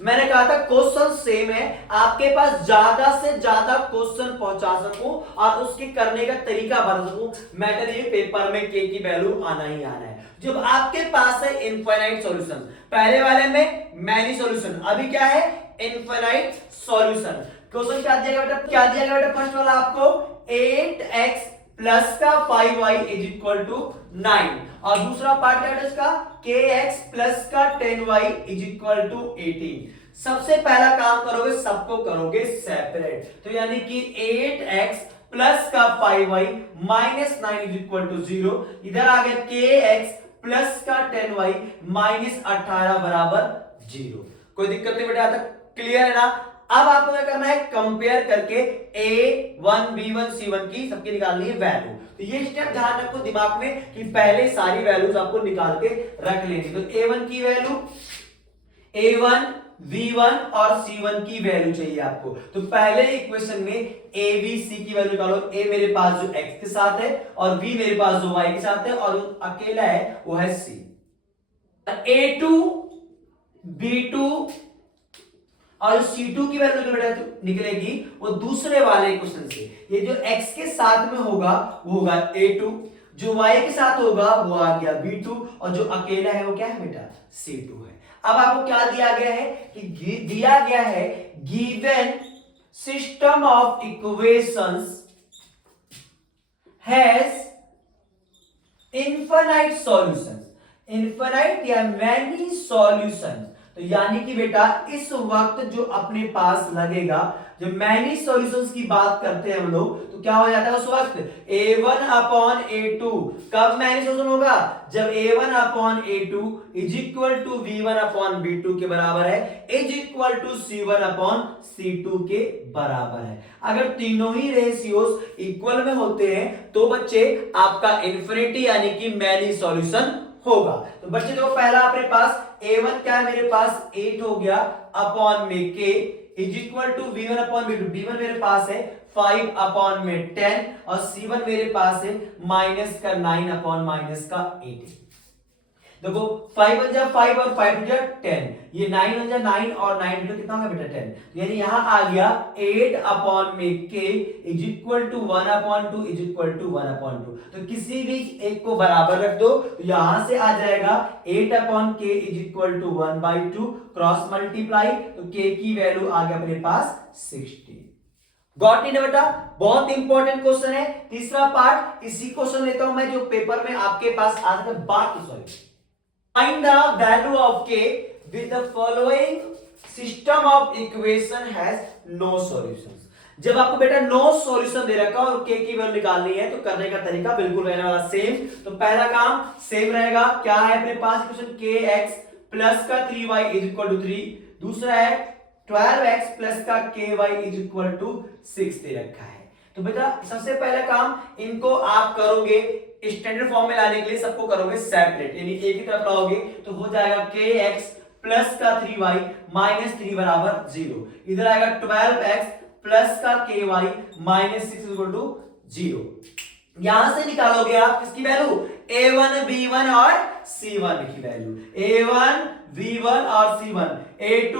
मैंने कहा था क्वेश्चन सेम है, आपके पास ज्यादा से ज्यादा क्वेश्चन पहुंचा सकूं और उसके करने का तरीका बता सकूं, मैटर ये पेपर में K की वैल्यू आना ही आना है। जब आपके पास है इनफाइनाइट सॉल्यूशन, पहले वाले में मैनी सॉल्यूशन, अभी क्या है इनफाइनाइट सॉल्यूशन। क्वेश्चन क्या दिया गया बेटा, फर्स्ट वाला आपको 8x प्लस का 5y इज इक्वल टू 9, और दूसरा पार्ट है इसका kx प्लस का 10y इज इक्वल टू 18। सबसे पहला काम करोगे, सबको करोगे सेपरेट, तो यानी कि 8x प्लस का 5y minus 9 is equal to 0। इधर आ गया kx प्लस का 10y माइनस 18 बराबर 0। कोई दिक्कत नहीं बेटा, तक क्लियर है ना। अब आपको क्या करना है, कंपेयर करके a1 b1 c1 की सबकी निकालनी है वैल्यू। तो ये स्टेप ध्यान रखो दिमाग में कि पहले सारी वैल्यूज आपको निकाल के रख लेनी। तो a1 की वैल्यू, a1 v1 और c1 की वैल्यू चाहिए आपको। तो पहले इक्वेशन में a b c की वैल्यू निकालो। a मेरे पास जो x के साथ है और b मेरे पास जो y के साथ है और अकेला है वो है c। a2 b2 और c2 की वैल्यू जो बेटा निकलेगी वो दूसरे वाले क्वेश्चन से। ये जो x के साथ में होगा वो होगा a2, जो y के साथ होगा वो आ गया b2 और जो अकेला है वो क्या है बेटा c2 है। अब आपको क्या दिया गया है कि दिया गया है given system of equations has infinite solutions, infinite या मैनी सॉल्यूशंस। तो यानी कि बेटा इस वक्त जो अपने पास लगेगा, जब मैनी सॉल्यूशंस की बात करते हैं हम लोग, तो क्या हो जाता है उस वक्त a1 अपॉन a2। कब मैनी सॉल्यूशन होगा, जब a1 upon a2 is equal to v1 upon v2 के बराबर है, is equal to c1 upon c2 के बराबर है। अगर तीनों ही रेशियोज इक्वल में होते हैं तो बच्चे आपका इन्फिनिटी यानी कि मैनी सॉल्यूशन होगा। तो बच्चे देखो पहला अपने पास a1 क्या है, मेरे पास 8 हो गया अपॉन में k is equal to v1 upon v2। v1 मेरे पास है 5 अपॉन में 10 और c1 मेरे पास है माइनस का 9 अपॉन माइनस का 8। देखो 5 बन जा 5 और 5 बन जा 10, ये 9 बन जा 9 और 9 तो कितना होगा बेटा 10। यानी यहां आ गया 8 अपॉन में k is equal to 1 upon 2 is equal to 1 upon 2। तो किसी भी एक को बराबर रख दो तो यहां से आ जाएगा 8 upon k is equal to 1/2, cross multiply तो k की वैल्यू आ गया अपने पास 60। गॉट इट बेटा, बहुत इंपॉर्टेंट क्वेश्चन है। तीसरा पार्ट इसी क्वेश्चन लेता हूं मैं जो पेपर में आपके पास आज का बाकी solution. Find the value of k with the following system of equation has no solutions। जब आपको बेटा नो सॉल्यूशन दे रखा और k की वैल्यू निकालनी है तो करने का तरीका बिल्कुल रहने वाला सेम। तो पहला काम सेम रहेगा, क्या है अपने पास इक्वेशन kx प्लस का 3y इज इक्वल टू 3, दूसरा है 12x प्लस का ky इज इक्वल टू 6 दे रखा है। तो बेटा सबसे पहला काम इनको आप करोगे स्टैंडर्ड फॉर्म में लाने के लिए सबको करोगे सेपरेट, यानी एक ही तरफ लाओगे तो हो जाएगा kx प्लस का 3y माइनस 3 बराबर 0। इधर आएगा 12x प्लस का ky माइनस 6 इक्वल टू 0। यहां से निकालोगे आप किसकी वैल्यू, a1 b1 और c1 की वैल्यू, a1 v1 और c1, a2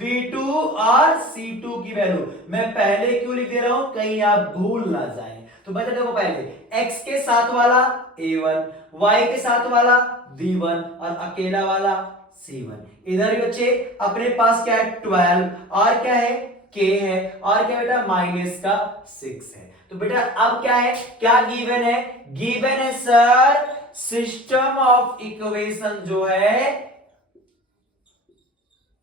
v2 और c2 की वैल्यू। मैं पहले क्यों लिख दे रहा हूं, कहीं आप भूल ना जाए। तो बच्चा देखो पहले x के साथ वाला a1, y के साथ वाला v1 और अकेला वाला c1। इधर भी बच्चे अपने पास क्या है 12 और क्या है k है और क्या बेटा माइनस का 6 है। तो बेटा अब क्या है, क्या गिवन है, गिवन है सर सिस्टम ऑफ इक्वेशन जो है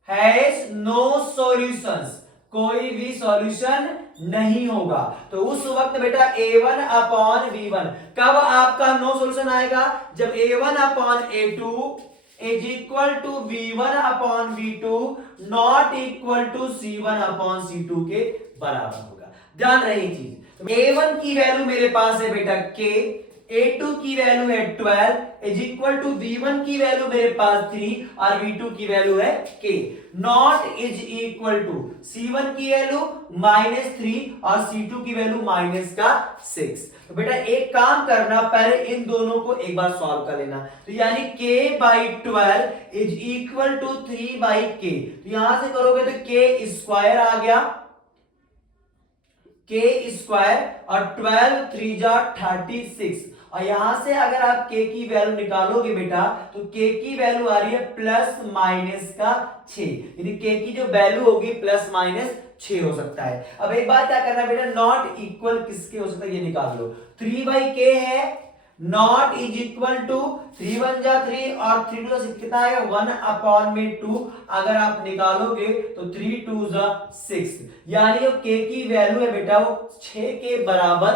हैज नो सॉल्यूशंस, कोई भी सॉल्यूशन नहीं होगा। तो उस वक्त बेटा a1 अपॉन v1, कब आपका नो सॉल्यूशन आएगा, जब a1 upon a2 is equal to v1 upon v2 not equal to c1 upon c2 के बराबर होगा। ध्यान रहे चीज, a1 की वैल्यू मेरे पास है बेटा k, a2 की वैल्यू है 12 इज इक्वल टू v1 की वैल्यू मेरे पास 3 और v2 की वैल्यू है k, not is equal to c1 की वैल्यू -3 और c2 की वैल्यू माइनस का 6। तो बेटा एक काम करना, पहले इन दोनों को एक बार सॉल्व कर लेना। तो यानी k/12 is equal to 3/k, तो यहां से करोगे तो k स्क्वायर आ गया, k स्क्वायर और 12 3 जा 36 और यहां से अगर आप k की वैल्यू निकालोगे बेटा तो k की वैल्यू आ रही है प्लस माइनस का 6, यानी k की जो वैल्यू होगी प्लस माइनस 6 हो सकता है। अब एक बात क्या करना है बेटा, नॉट इक्वल किसके हो सकता है ये निकाल लो। 3/k है नॉट इज इक्वल टू 3 1 जा 3 और 3 2 6 कितना है 1 अपॉन में 2। अगर आप निकालोगे तो 3 2 जा 6, यानी k की वैल्यू है बेटा वो 6 के बराबर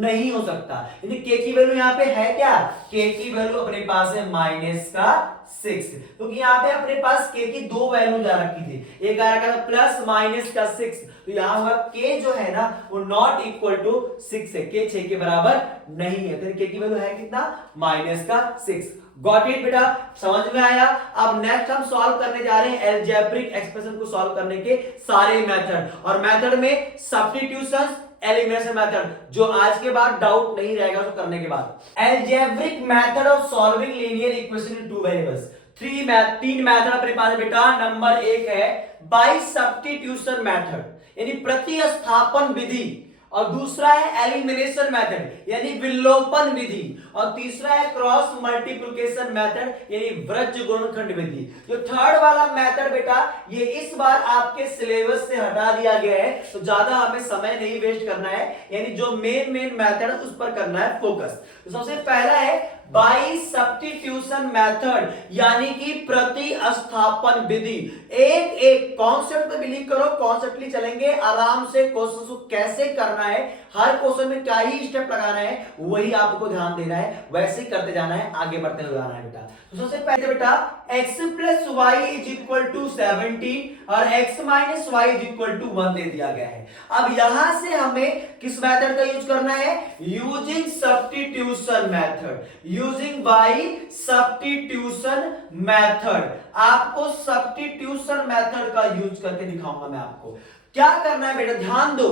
नहीं हो सकता। यानी k की वैल्यू यहाँ पे है क्या, k की वैल्यू अपने पास है -6, क्योंकि यहाँ पे अपने पास k की दो वैल्यू जा रखी थी, एक आ रखा था प्लस माइनस का 6, तो यहाँ हुआ k जो है ना वो नॉट इक्वल टू 6 है, k 6 के बराबर नहीं है, तो k की वैल्यू है कितना -6। गॉट इट बेटा, समझ में आया। अब नेक्स्ट हम सॉल्व करने जा रहे हैं अलजेब्रिक एक्सप्रेशन को सॉल्व करने के सारे मेथड, और मेथड में सब्स्टिट्यूशन एलिमिनेशन मेथड, जो आज के बाद डाउट नहीं रहेगा उसको करने के बाद। Algebraic method of solving linear equation in two variables, तीन मेथड अपने पास है बेटा। नंबर 1 है बाय सब्स्टिट्यूशन मेथड यानी प्रतिस्थापन विधि, और दूसरा है एलिमिनेशन मेथड यानी विलोपन विधि, और तीसरा है क्रॉस मल्टीप्लिकेशन मेथड यानी वृज्ज गुणनखंड विधि। जो थर्ड वाला मेथड बेटा ये इस बार आपके सिलेबस से हटा दिया गया है, तो ज्यादा हमें समय नहीं वेस्ट करना है, यानी जो मेन मेथड है उस पर करना है फोकस। तो सबसे पहला है बाय सब्स्टिट्यूशन मेथड यानी कि प्रतिस्थापन विधि। एक एक कॉन्सेप्ट पे बिलीव करो, कॉन्सेप्टली चलेंगे आराम से। क्वेश्चन को कैसे करना है, हर क्वेश्चन में क्या ही स्टेप लगाना है वही आपको ध्यान देना है, वैसे ही करते जाना है, आगे बढ़ते हुए जाना है बेटा। तो सबसे पहले बेटा x plus Y is equal to 17 और x minus Y is equal to 1 दे दिया गया है। अब यहां से हमें किस मेथड का यूज करना है, using substitution method, using by substitution method. आपको सब्स्टिट्यूशन मेथड का यूज करके दिखाऊंगा मैं आपको। क्या करना है बेटा, ध्यान दो,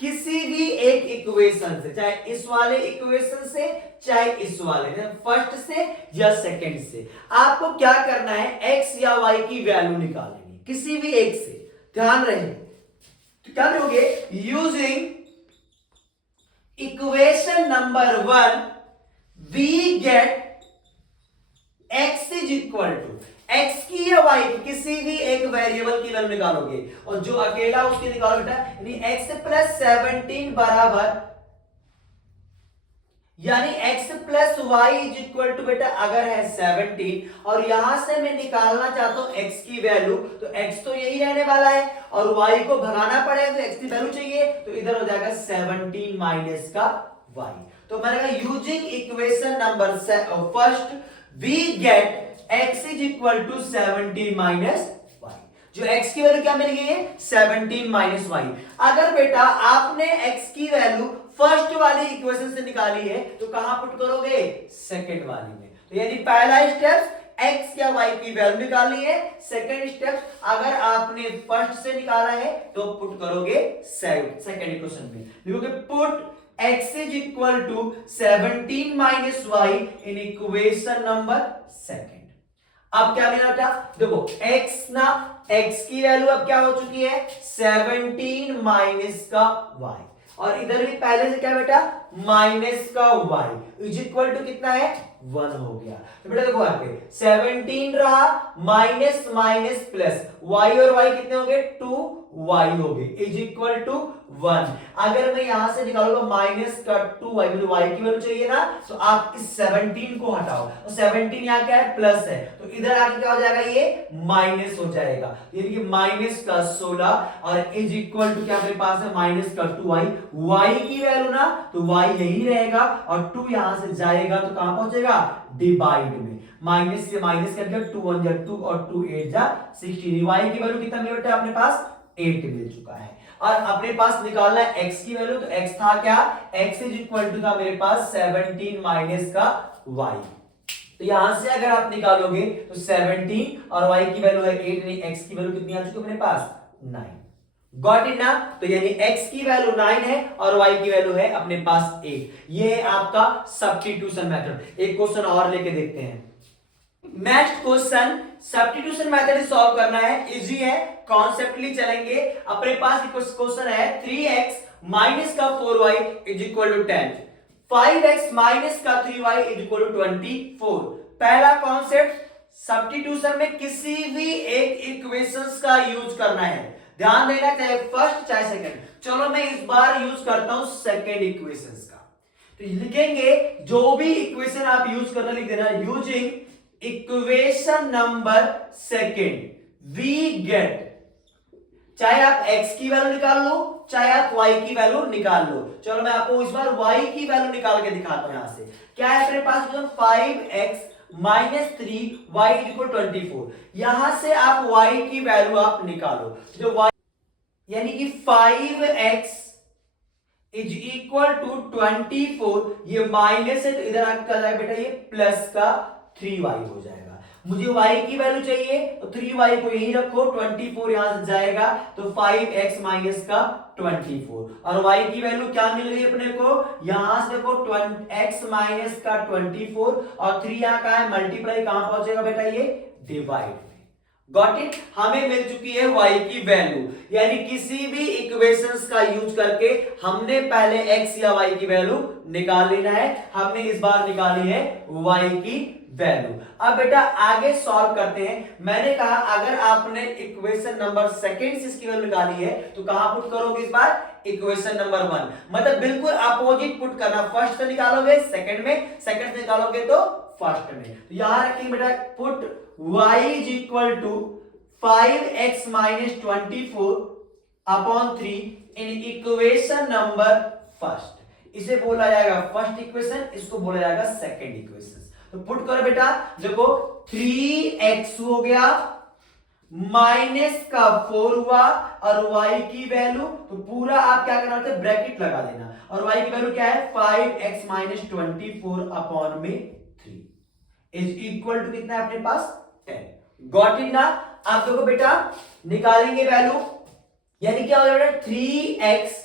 किसी भी एक इक्वेशन से, चाहे इस वाले इक्वेशन से चाहे इस वाले, फर्स्ट से या सेकंड से, आपको क्या करना है x या y की वैल्यू निकालेंगे किसी भी एक से, ध्यान रहे। तो क्या करोगे, using equation number 1 we get x is equal to, x की या y की किसी भी एक वेरिएबल की वैल्यू निकालोगे, और जो अकेला उसकी निकालो बेटा, यानी x प्लस 17 बराबर, यानी x plus Y is equal to बेटा अगर है 17 और यहां से मैं निकालना चाहता हूं x की वैल्यू, तो x तो यही रहने वाला है और y को भगाना पड़ेगा, तो x की वैल्यू चाहिए, तो इधर हो जाएगा 17 माइनस का y। तो मैंने कहा using equation number first we get x is equal to 17 minus y। जो x की वैल्यू क्या मिल गई है 17 माइनस y। अगर बेटा आपने x की वैल्यू फर्स्ट वाली इक्वेशन से निकाली है तो कहां पुट करोगे, सेकंड वाली में। तो यानी पहला स्टेप x या y की वैल्यू निकाली है, सेकंड स्टेप अगर आपने फर्स्ट से निकाला है तो पुट करोगे सेकंड इक्वेशन में, लिखोगे put x is equal to 17 minus y in equation number second. अब क्या मिला बेटा, देखो x ना, x की वैल्यू अब क्या हो चुकी है 17 माइनस का y, और इधर भी पहले से क्या बेटा माइनस का y इज इक्वल टू कितना है 1 हो गया। तो बेटा देखो यहाँ पे 17 रहा, माइनस माइनस प्लस, y और y कितने हो गए 2y हो गए, इज इक्वल टू 1। अगर मैं यहां से निकालूंगा माइनस का 2y, मुझे y की वैल्यू चाहिए ना, तो आप इस 17 को हटाओ, तो 17 यहाँ क्या है प्लस है, तो इधर आके क्या हो जाएगा ये माइनस हो जाएगा, ये देखिए माइनस का 16 और इज इक्वल टू क्या मेरे पास है माइनस का 2y, y की वैल्यू ना तो y यही रहेगा और 2 यहां से जाएगा तो कहां पहुंचेगा डिवाइड में, माइनस से माइनस कर दिया, 2 1 जा 2 और 2 8 जा 16, y की वैल्यू कितना मिल बेटा अपने पास 8 मिल चुका है। और अपने पास निकालना है x की वैल्यू, तो x था क्या x इज इक्वल टू था मेरे पास 17 माइनस का y। तो यहां से अगर आप निकालोगे तो 17 और y की वैल्यू है 8, यानी x की वैल्यू कितनी आ चुकी है अपने पास 9। गॉट इट ना, तो यानी x की वैल्यू 9 है और y की वैल्यू है अपने पास 8। ये है आपका सब्स्टिट्यूशन मेथड। एक क्वेश्चन और लेके देखते हैं। Next question substitution method solve करना है, इजी है, कॉन्सेप्टली चलेंगे। अपने पास क्वेश्चन है 3x माइनस का 4y is equal to 10, 5x minus का 3y इज इक्वल टू 24। पहला कॉन्सेप्ट सब्स्टिट्यूशन में किसी भी एक इक्वेशंस का यूज करना है, ध्यान देना, चाहे फर्स्ट चाहे सेकंड। चलो मैं इस बार यूज करता हूं सेकंड इक्वेशंस का। तो लिखेंगे जो भी इक्वेशन आप यूज करना लिख देना, using equation number second we get, चाहे आप x की वैल्यू निकाल लो चाहे आप y की वैल्यू निकाल लो। चलो मैं आपको इस बार y की वैल्यू निकाल के दिखाता हूं। यहां से क्या है अपने पास, 5x माइनस 3y इक्वल 24। यहां से आप y की वैल्यू आप निकालो, जो y यानी कि 5x इज इक्वल टू 24, ये माइनस है तो इधर आपका जाएगा बेटा ये प्लस का 3y हो जाएगा। मुझे y की वैल्यू चाहिए तो 3y को यही रखो, 24 यहां से जाएगा तो 5x माइनस का 24, और y की वैल्यू क्या मिल गई अपने को, यहां से देखो x माइनस का 24 और 3 यहां का है, मल्टीप्लाई कहां पहुंचेगा बेटा, ये डिवाइड। गॉट इट, हमें मिल चुकी है y की वैल्यू, यानी किसी भी इक्वेशंस का यूज करके हमने पहले x या y की वैल्यू निकाल लेना है। हमने इस बार निकाली है y की वैल्यू। अब बेटा आगे सॉल्व करते हैं। मैंने कहा अगर आपने इक्वेशन नंबर सेकंड से इसकी वैल्यू निकाली है तो कहां पुट करोगे इस बार, इक्वेशन नंबर 1, मतलब बिल्कुल अपोजिट पुट करना। फर्स्ट से निकालोगे सेकंड में, सेकंड से निकालोगे तो फर्स्ट में। तो यहां रखेंगे बेटा put y is equal to 5x minus 24 upon 3 in equation number first. इसे बोला जाएगा फर्स्ट इक्वेशन, इसको बोला जाएगा सेकंड इक्वेशन। तो पुट करो बेटा, देखो 3x हो गया माइनस का 4 हुआ और y की वैल्यू, तो पूरा आप क्या करना होता है ब्रैकेट लगा देना, और y की वैल्यू क्या है 5x माइनस 24 अपॉन में 3 इज इक्वल टू कितना है अपने पास 10। गॉट इट ना। आप देखो बेटा निकालेंगे वैल्यू, यानी क्या हो जाएगा 3x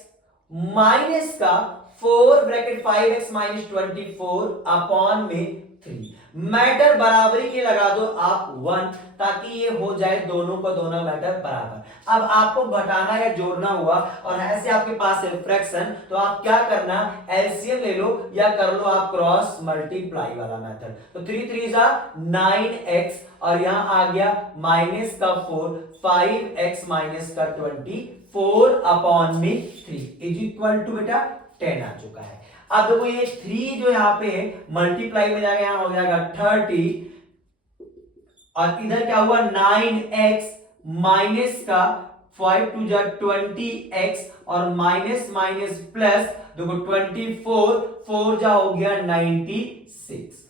माइनस का 4 ब्रैकेट 5x माइनस 24 अपॉन में 3, मैटर बराबरी के लगा दो आप 1, ताकि ये हो जाए दोनों का दोनों मैटर बराबर। अब आपको घटाना या जोड़ना हुआ और ऐसे आपके पास है फ्रैक्शन, तो आप क्या करना, एलसीएम ले लो या कर लो आप क्रॉस मल्टीप्लाई वाला मेथड। तो 3 3 जा 9x और यहां आ गया माइनस का 4, 5x माइनस का 24 अपॉन में 3 इज इक्वल टू बेटा 10 आ चुका है। अब देखो ये 3 जो यहां पे मल्टीप्लाई में जाएगा, यहां हो जाएगा 30 और इधर क्या हुआ 9x माइनस का 5 टू जा 20x और माइनस माइनस प्लस देखो 24, 4 जा हो गया 96।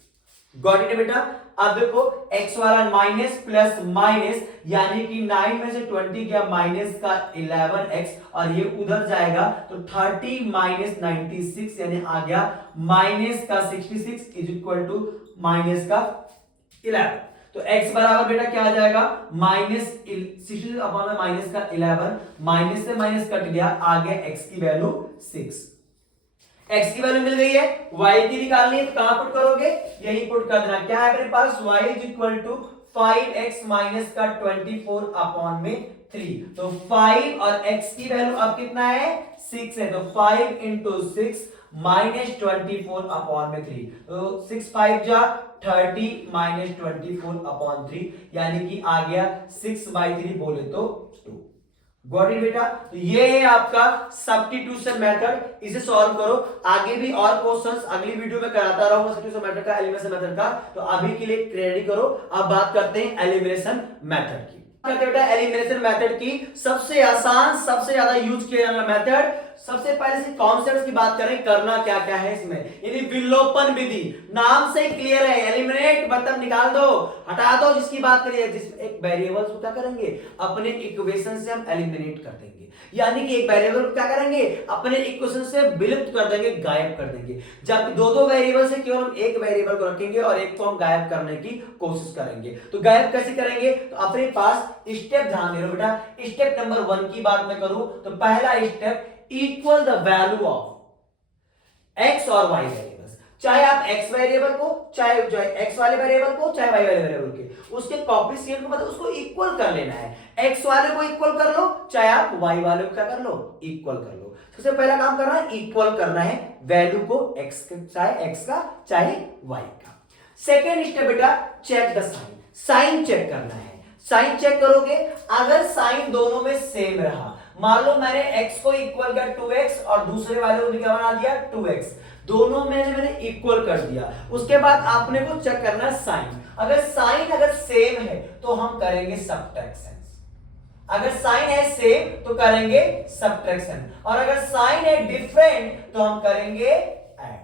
गॉट इट बेटा। अब देखो x वाला माइनस प्लस माइनस, यानी कि 9 में से 20 गया माइनस का 11x और ये उधर जाएगा तो 30 माइनस 96 यानी आ गया माइनस का 66 इज इक्वल टू माइनस का 11। तो x बराबर बेटा क्या आ जाएगा माइनस 66 अपॉन माइनस का 11, माइनस से माइनस कट गया, आ गया x की वैल्यू 6। x की वैल्यू मिल गई है, y की निकालनी है तो कहां पुट करोगे, यही पुट कर देना। क्या है मेरे पास y is equal to 5x minus का 24 अपॉन में 3, तो 5 और x की वैल्यू अब कितना है 6 है, तो 5 इंटू 6 माइनस 24 अपॉन में 3, तो 6 5 जा 30 माइनस 24 अपॉन 3, यानी कि आ गया 6/3 बोले तो 2। गॉट इट बेटा। तो ये है आपका सब्स्टिट्यूशन मेथड, इसे सॉल्व करो। आगे भी और क्वेश्चंस अगली वीडियो में कराता रहूंगा सब्स्टिट्यूशन मेथड का, एलिमिनेशन मेथड का, तो अभी के लिए रेडी करो। अब बात करते हैं एलिमिनेशन मेथड की। बेटा एलिमिनेशन मेथड की सबसे आसान, सबसे ज्यादा यूज किया जाने वाला मेथड, सबसे पहले से कॉन्सेप्ट्स की बात करें, करना क्या क्या है इसमें, यानी विलोपन विधि। नाम से क्लियर है, एलिमिनेट मतलब निकाल दो, हटा दो। जिसकी बात करिए, जिस एक वेरिएबल को क्या करेंगे अपने इक्वेशन से हम एलिमिनेट कर देंगे, यानी कि एक वेरिएबल को क्या करेंगे अपने इक्वेशन से विलुप्त कर देंगे, गायब कर देंगे। जब दो वेरिएबल से केवल हम एक वेरिएबल को रखेंगे और एक को हम गायब करने की कोशिश करेंगे। तो गायब कैसे करेंगे, तो अपने पास स्टेप ध्यान दे लो बेटा। स्टेप नंबर 1 की बात मैं करूं तो पहला step, equal the value of x और y वेरिएबल्स। चाहे आप x वेरिएबल को, चाहे x वाले वेरिएबल को, चाहे y वाले वेरिएबल के, उसके कॉफिशिएंट को मतलब उसको इक्वल कर लेना है। x वाले को इक्वल कर लो, चाहे आप y वाले को क्या कर लो इक्वल कर लो। सबसे पहला काम करना है इक्वल करना है वैल्यू को, x चाहे x का चाहे y का। सेकेंड स्टेप बेटा, check the sign, sign check करना है। साइन चेक करोगे, अगर साइन दोनों में सेम रहा, मान लो मैंने x को इक्वल किया 2x और दूसरे वाले को क्या बना दिया 2x, दोनों में मैंने इक्वल कर दिया। उसके बाद आपने को चेक करना है साइन। अगर साइन अगर सेम है तो हम करेंगे सबट्रैक्शन, अगर साइन है सेम तो करेंगे सबट्रैक्शन, और अगर साइन है डिफरेंट तो हम करेंगे ऐड।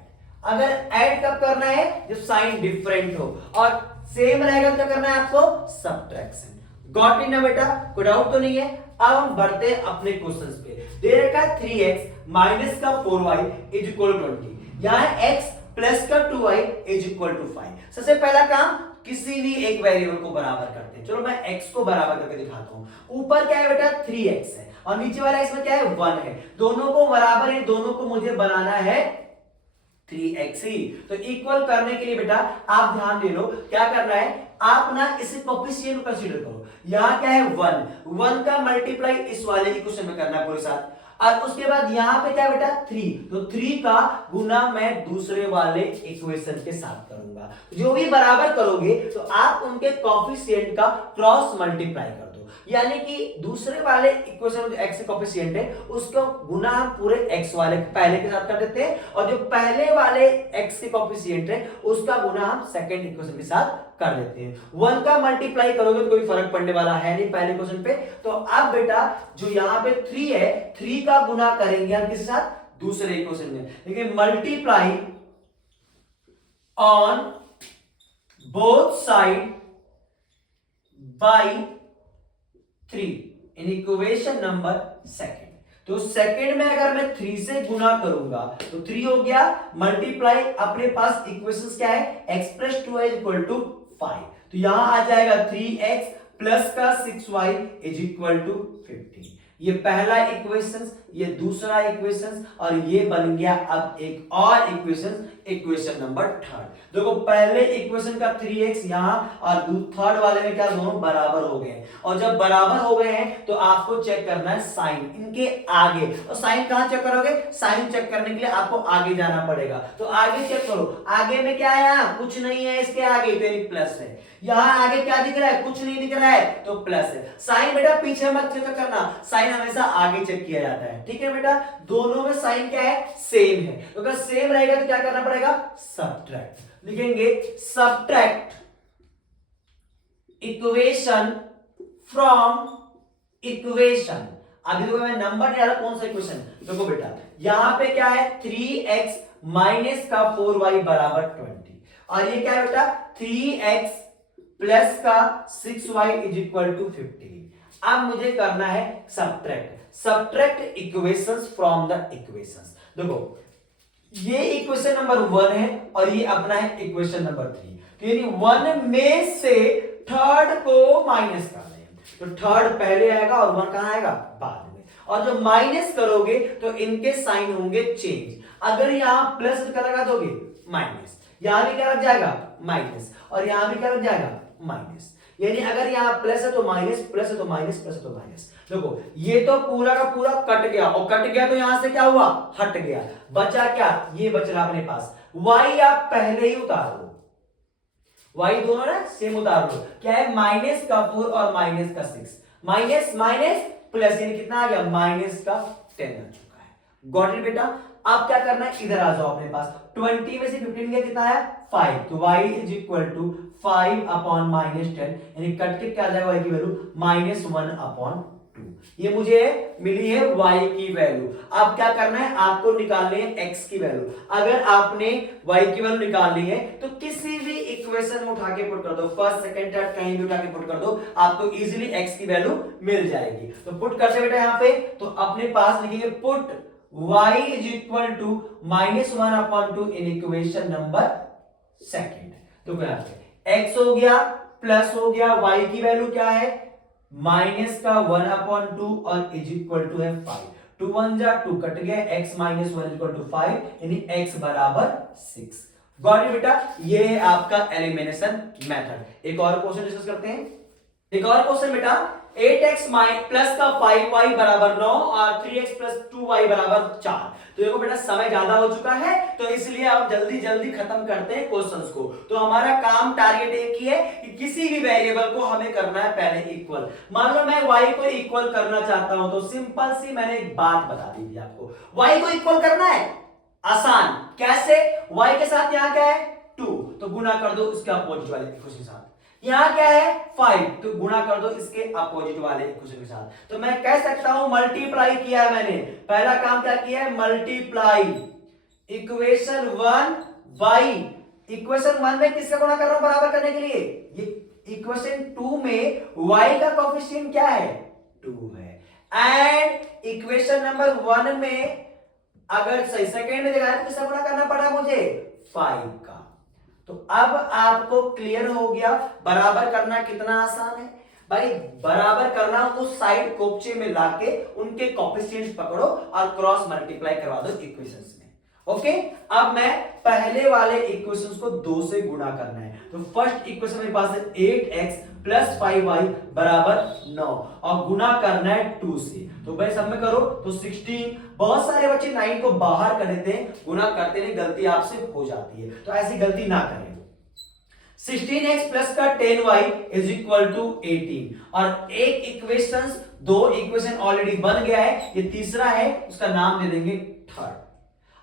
अगर ऐड कब करना है, जब साइन डिफरेंट हो, और सेम रहेगा तो करना है आपको सबट्रैक्शन। गॉट इट ना बेटा, कोई डाउट तो नहीं है। अब हम बढ़ते हैं अपने क्वेश्चंस पे। दे रखा है 3x माइनस का 4y इज इक्वल 20, यहां x प्लस का 2y इज इक्वल टू 5। सबसे पहला काम, किसी भी एक वेरिएबल को बराबर करते हैं। चलो मैं x को बराबर करके दिखाता हूं। ऊपर क्या है बेटा 3x है, और नीचे वाला x में क्या है 1 है, दोनों को बराबर है, दोनों को मुझे बनाना है 3x ही। तो इक्वल करने के लिए बेटा आप ध्यान दे लो, क्या करना है, आप ना इसे कोएफिशिएंट कंसीडर करो। यहां क्या है 1 का मल्टीप्लाई इस वाले इक्वेशन में करना है पूरे साथ, और उसके बाद यहां पे क्या बेटा 3, तो 3 का गुना मैं दूसरे वाले इक्वेशन के साथ करूंगा। जो भी बराबर करोगे तो आप उनके कोएफिशिएंट का क्रॉस मल्टीप्लाई कर दो, यानी कि दूसरे वाले इक्वेशन में जो x कोएफिशिएंट है उसका गुना हम पूरे x वाले पहले के साथ कर देते हैं, और जो पहले वाले x के कोएफिशिएंट है उसका गुना हम सेकंड इक्वेशन के साथ कर देते हैं। 1 का मल्टीप्लाई करोगे तो कोई फर्क पड़ने वाला है नहीं पहले क्वेश्चन पे। तो अब बेटा जो यहां पे 3 है, 3 का गुना करेंगे हम किसके साथ, दूसरे इक्वेशन में। देखिए multiply on both side by 3 in equation number second. तो सेकंड में अगर मैं 3 से गुना करूंगा तो 3 हो गया, मल्टीप्लाई अपने पास इक्वेशंस क्या है, x plus 2y equal to 5, तो यहां आ जाएगा 3x प्लस का 6y इज इक्वल टू 15। ये पहला इक्वेशन, ये दूसरा इक्वेशन, और ये बन गया अब एक और इक्वेशन, इक्वेशन नंबर थर्ड। देखो पहले इक्वेशन का 3x यहां, और थर्ड वाले में क्या दोनों बराबर हो गए, और जब बराबर हो गए हैं तो आपको चेक करना है साइन इनके आगे। और साइन कहां चेक करोगे, साइन चेक करने के लिए आपको आगे जाना पड़ेगा। तो आगे चेक करो, आगे में क्या है, यहां कुछ नहीं है, इसके आगे तो प्लस है, यहां आगे क्या दिख रहा है, कुछ नहीं दिख रहा है तो प्लस है। साइन बेटा पीछे मत चेक करना, साइन हमेशा आगे चेक किया जाता है, ठीक है बेटा। दोनों में साइन क्या है, सेम है, तो अगर सेम रहेगा तो क्या करना पड़ेगा, सबट्रैक्ट। लिखेंगे सबट्रैक्ट इक्वेशन फ्रॉम इक्वेशन। अभी देखो मैं नंबर नहीं आ रहा, कौन सा इक्वेशन, देखो बेटा यहां पे क्या है 3x माइनस का 4y बराबर 20, और ये क्या है बेटा 3x प्लस का 6y इज इक्वल टू 15। अब मुझे करना है subtract equations from the equations. देखो ये इक्वेशन नंबर 1 है और ये अपना है इक्वेशन नंबर 3, तो यानी 1 में से थर्ड को माइनस कर दें, तो थर्ड पहले आएगा और 1 कहां आएगा, बाद में। और जब माइनस करोगे तो इनके साइन होंगे चेंज। अगर यहां प्लस का लगा दोगे माइनस, यहां भी क्या लग जाएगा माइनस, और यहां भी क्या लग जाएगा माइनस, यानी अगर यहां प्लस है तो माइनस, प्लस है तो माइनस, प्लस है तो माइनस। देखो ये तो पूरा का पूरा कट गया, और कट गया तो यहां से क्या हुआ, हट गया, बचा क्या, ये बच रहा अपने पास। y आप पहले ही उतार लो, y दोनों ना सेम उतार लो, क्या है माइनस का 4 और माइनस का 6, माइनस माइनस प्लस, यानी कितना आ गया माइनस का 10 आ चुका है। गॉट इट बेटा। अब क्या करना है, इधर आ जाओ अपने पास, 20 में से 15 गया कितना है 5, तो y is equal to 5 upon minus 10, यानी कट के क्या आ जाएगा y की वैल्यू -1 अपॉन 2। ये मुझे मिली है y की वैल्यू। अब क्या करना है, आपको निकालनी है x की वैल्यू। अगर आपने y की वैल्यू निकालनी है तो किसी भी इक्वेशन में उठा के पुट कर दो, फर्स्ट सेकंड थर्ड कहीं भी उठा के पुट कर दो, आपको इजीली x की वैल्यू मिल जाएगी। तो पुट करते बेटा यहाँ पे, तो अपने पास लिखेंगे put y is equal to -1 upon 2 in equation number second. तो क्या x हो गया प्लस हो गया, y की वैल्यू क्या है माइनस का 1 अपॉन 2 और इज इक्वल टू है 5, 2 1 जा 2 कट गया, x माइनस 1 इक्वल टू 5, यानी x बराबर 6। गॉट इट बेटा, ये है आपका एलिमिनेशन मेथड। एक और क्वेश्चन डिस्कस करते हैं। एक और क्वेश्चन बेटा 8x प्लस का 5y बराबर 9 और 3x प्लस 2y बराबर 4। तो देखो बेटा समय ज्यादा हो चुका है, तो इसलिए आप जल्दी जल्दी खत्म करते हैं क्वेश्चंस को। तो हमारा काम टारगेट एक ही है कि किसी भी वेरिएबल को हमें करना है पहले इक्वल। मान लो मैं y को इक्वल करना चाहता हूं, तो सिंपल सी मैंने एक बात बता दी थी आपको, y को इक्वल करना है, आसान। कैसे? y के साथ यहां क्या है 2, तो गुना कर दो इसके अपोजिट वाले इक्वेशन के साथ। यहां क्या है 5, तो गुना कर दो इसके अपोजिट वाले इक्वेशन के साथ। तो मैं कह सकता हूं मल्टीप्लाई किया है मैंने। पहला काम क्या किया है मल्टीप्लाई इक्वेशन 1 बाई इक्वेशन 1 में किसका गुणा कर रहा हूं बराबर करने के लिए, ये इक्वेशन 2 में y का कोएफिशिएंट क्या है 2 है। एंड इक्वेशन नंबर 1 में अगर सही सेकंड में देखा है तो किसका गुणा करना पड़ा मुझे 5 का। तो अब आपको क्लियर हो गया बराबर करना कितना आसान है भाई। बराबर करना उस साइड कोपचे में लाके उनके कोएफिशिएंट्स पकड़ो और क्रॉस मल्टीप्लाई करवा दो इक्वेशंस में। ओके, अब मैं पहले वाले इक्वेशंस को 2 से गुणा करना है। तो फर्स्ट इक्वेशन मेरे पास है 8x प्लस 5y बराबर 9 और गुना करना है 2 से। तो भाई सब में करो तो 16। बहुत सारे बच्चे 9 को बाहर कर देते हैं, गुना करते नहीं, गलती आपसे हो जाती है, तो ऐसी गलती ना करें। 16x प्लस का 10y इज इक्वल टू 18 और एक इक्वेशन 2 इक्वेशन ऑलरेडी बन गया है, ये तीसरा है, उसका नाम दे देंगे थर्ड।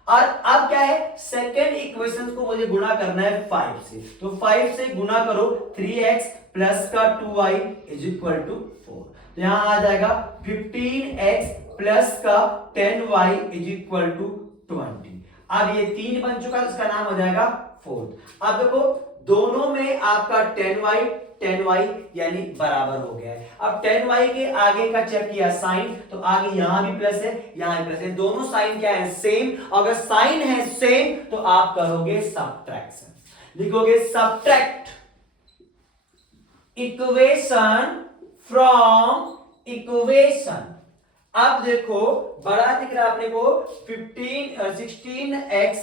और अब क्या है सेकेंड इक्वेशन को मुझे गुणा करना है 5 से। तो 5 से गुना करो 3x प्लस का 2y इज इक्वल टू 4। तो यहां आ जाएगा 15x प्लस का 10y इज इक्वल टू 20। अब ये 3 बन चुका है, इसका नाम हो जाएगा 4। अब देखो दोनों में आपका 10y यानी बराबर हो गया है। अब 10y के आगे का चेक किया साइन, तो आगे यहां भी प्लस है यहां भी प्लस है, दोनों साइन क्या है सेम। अगर साइन है सेम तो आप करोगे सब्ट्रैक्शन, लिखोगे सब्ट्रैक्ट इक्वेशन फ्रॉम इक्वेशन। अब देखो बड़ा दिख रहा है अपने को 16x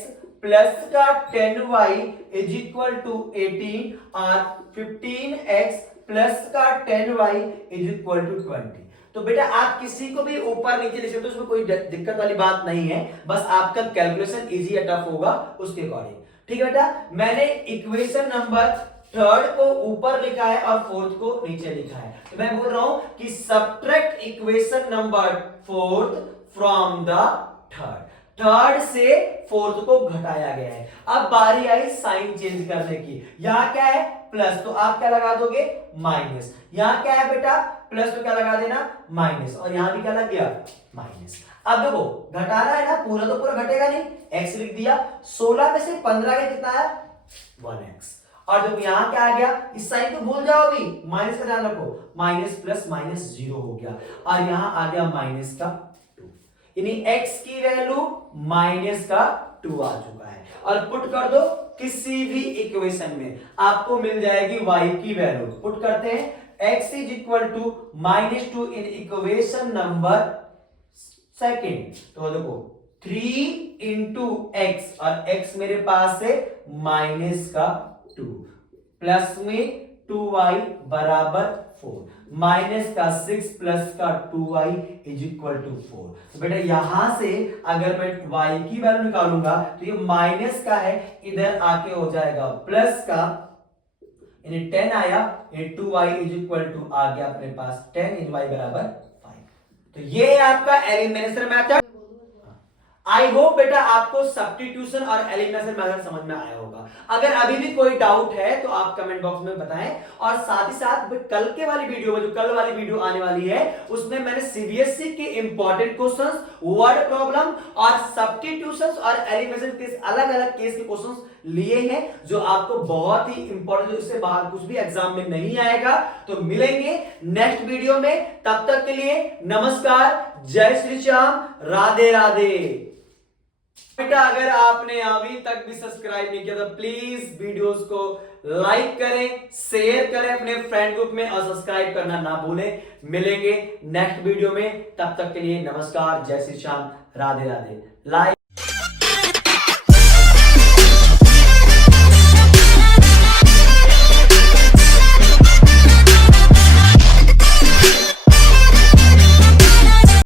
प्लस का 10y इज इक्वल टू 18 और 15x प्लस का 10y इज इक्वल टू 20। तो बेटा आप किसी को भी ऊपर नीचे लिख सकते हो, उसमें कोई दिक्कत वाली बात नहीं है, बस आपका कैलकुलेशन इजी या टफ होगा उसके अकॉर्डिंग। ठीक है बेटा, मैंने इक्वेशन नंबर थर्ड को ऊपर लिखा है और फोर्थ को नीचे लिखा है। तो मैं बोल रहा हूं कि subtract equation number fourth from the third. Third से फोर्थ को घटाया गया है। अब बारी आई साइन चेंज करने की। यहां क्या है प्लस, तो आप क्या लगा दोगे माइनस। यहां क्या है बेटा प्लस, तो क्या लगा देना माइनस, और यहां भी क्या लग गया माइनस। अब देखो घटाना है ना, पूरा तो पूरा घटेगा नहीं, x लिख दिया। 16 में से 15 का कितना है 1x। और जब यहां क्या आ गया, इस साइन को भूल जाओ भी, माइनस का ध्यान रखो, माइनस प्लस माइनस 0 हो गया, और यहां आ गया माइनस का 2, यानी x की वैल्यू माइनस का 2 आ चुका है। और पुट कर दो किसी भी इक्वेशन में, आपको मिल जाएगी y की वैल्यू। पुट करते हैं x is equal to -2 in equation number second. तो देखो 3 इंटू x, और x मेरे पास है माइनस का 2, प्लस में 2y बराबर 4, माइनस का 6 प्लस का 2y इज इक्वल टू 4। तो बेटा यहां से अगर मैं y की वैल्यू निकालूंगा तो ये माइनस का है, इधर आके हो जाएगा प्लस का, यानी 10 आया, ये 2y इज इक्वल टू आ गया अपने पास 10 इन y बराबर 5। तो ये है आपका एलिमिनेशन मेथड। आई होप बेटा आपको सब्स्टिट्यूशन और एलिमिनेशन मेथड समझ में आया होगा। अगर अभी भी कोई डाउट है तो आप कमेंट बॉक्स में बताएं, और साथ ही साथ कल के वाली वीडियो में, जो कल वाली वीडियो आने वाली है, उसमें मैंने सीबीएसई के इंपॉर्टेंट क्वेश्चंस, वर्ड प्रॉब्लम और सब्स्टिट्यूशंस और एलिमिनेशन के अलग अलग केस के क्वेश्चंस लिए हैं, जो आपको बहुत ही इंपॉर्टेंट, इससे बाहर कुछ भी एग्जाम में नहीं आएगा। तो मिलेंगे नेक्स्ट वीडियो में, तब तक के लिए नमस्कार, जय श्री श्याम, राधे राधे। बेटा अगर आपने अभी तक भी सब्सक्राइब नहीं किया तो प्लीज वीडियोस को लाइक करें, शेयर करें अपने फ्रेंड ग्रुप में, और सब्सक्राइब करना ना भूलें। मिलेंगे नेक्स्ट वीडियो में, तब तक के लिए नमस्कार, जय श्री श्याम, राधे राधे। लाइक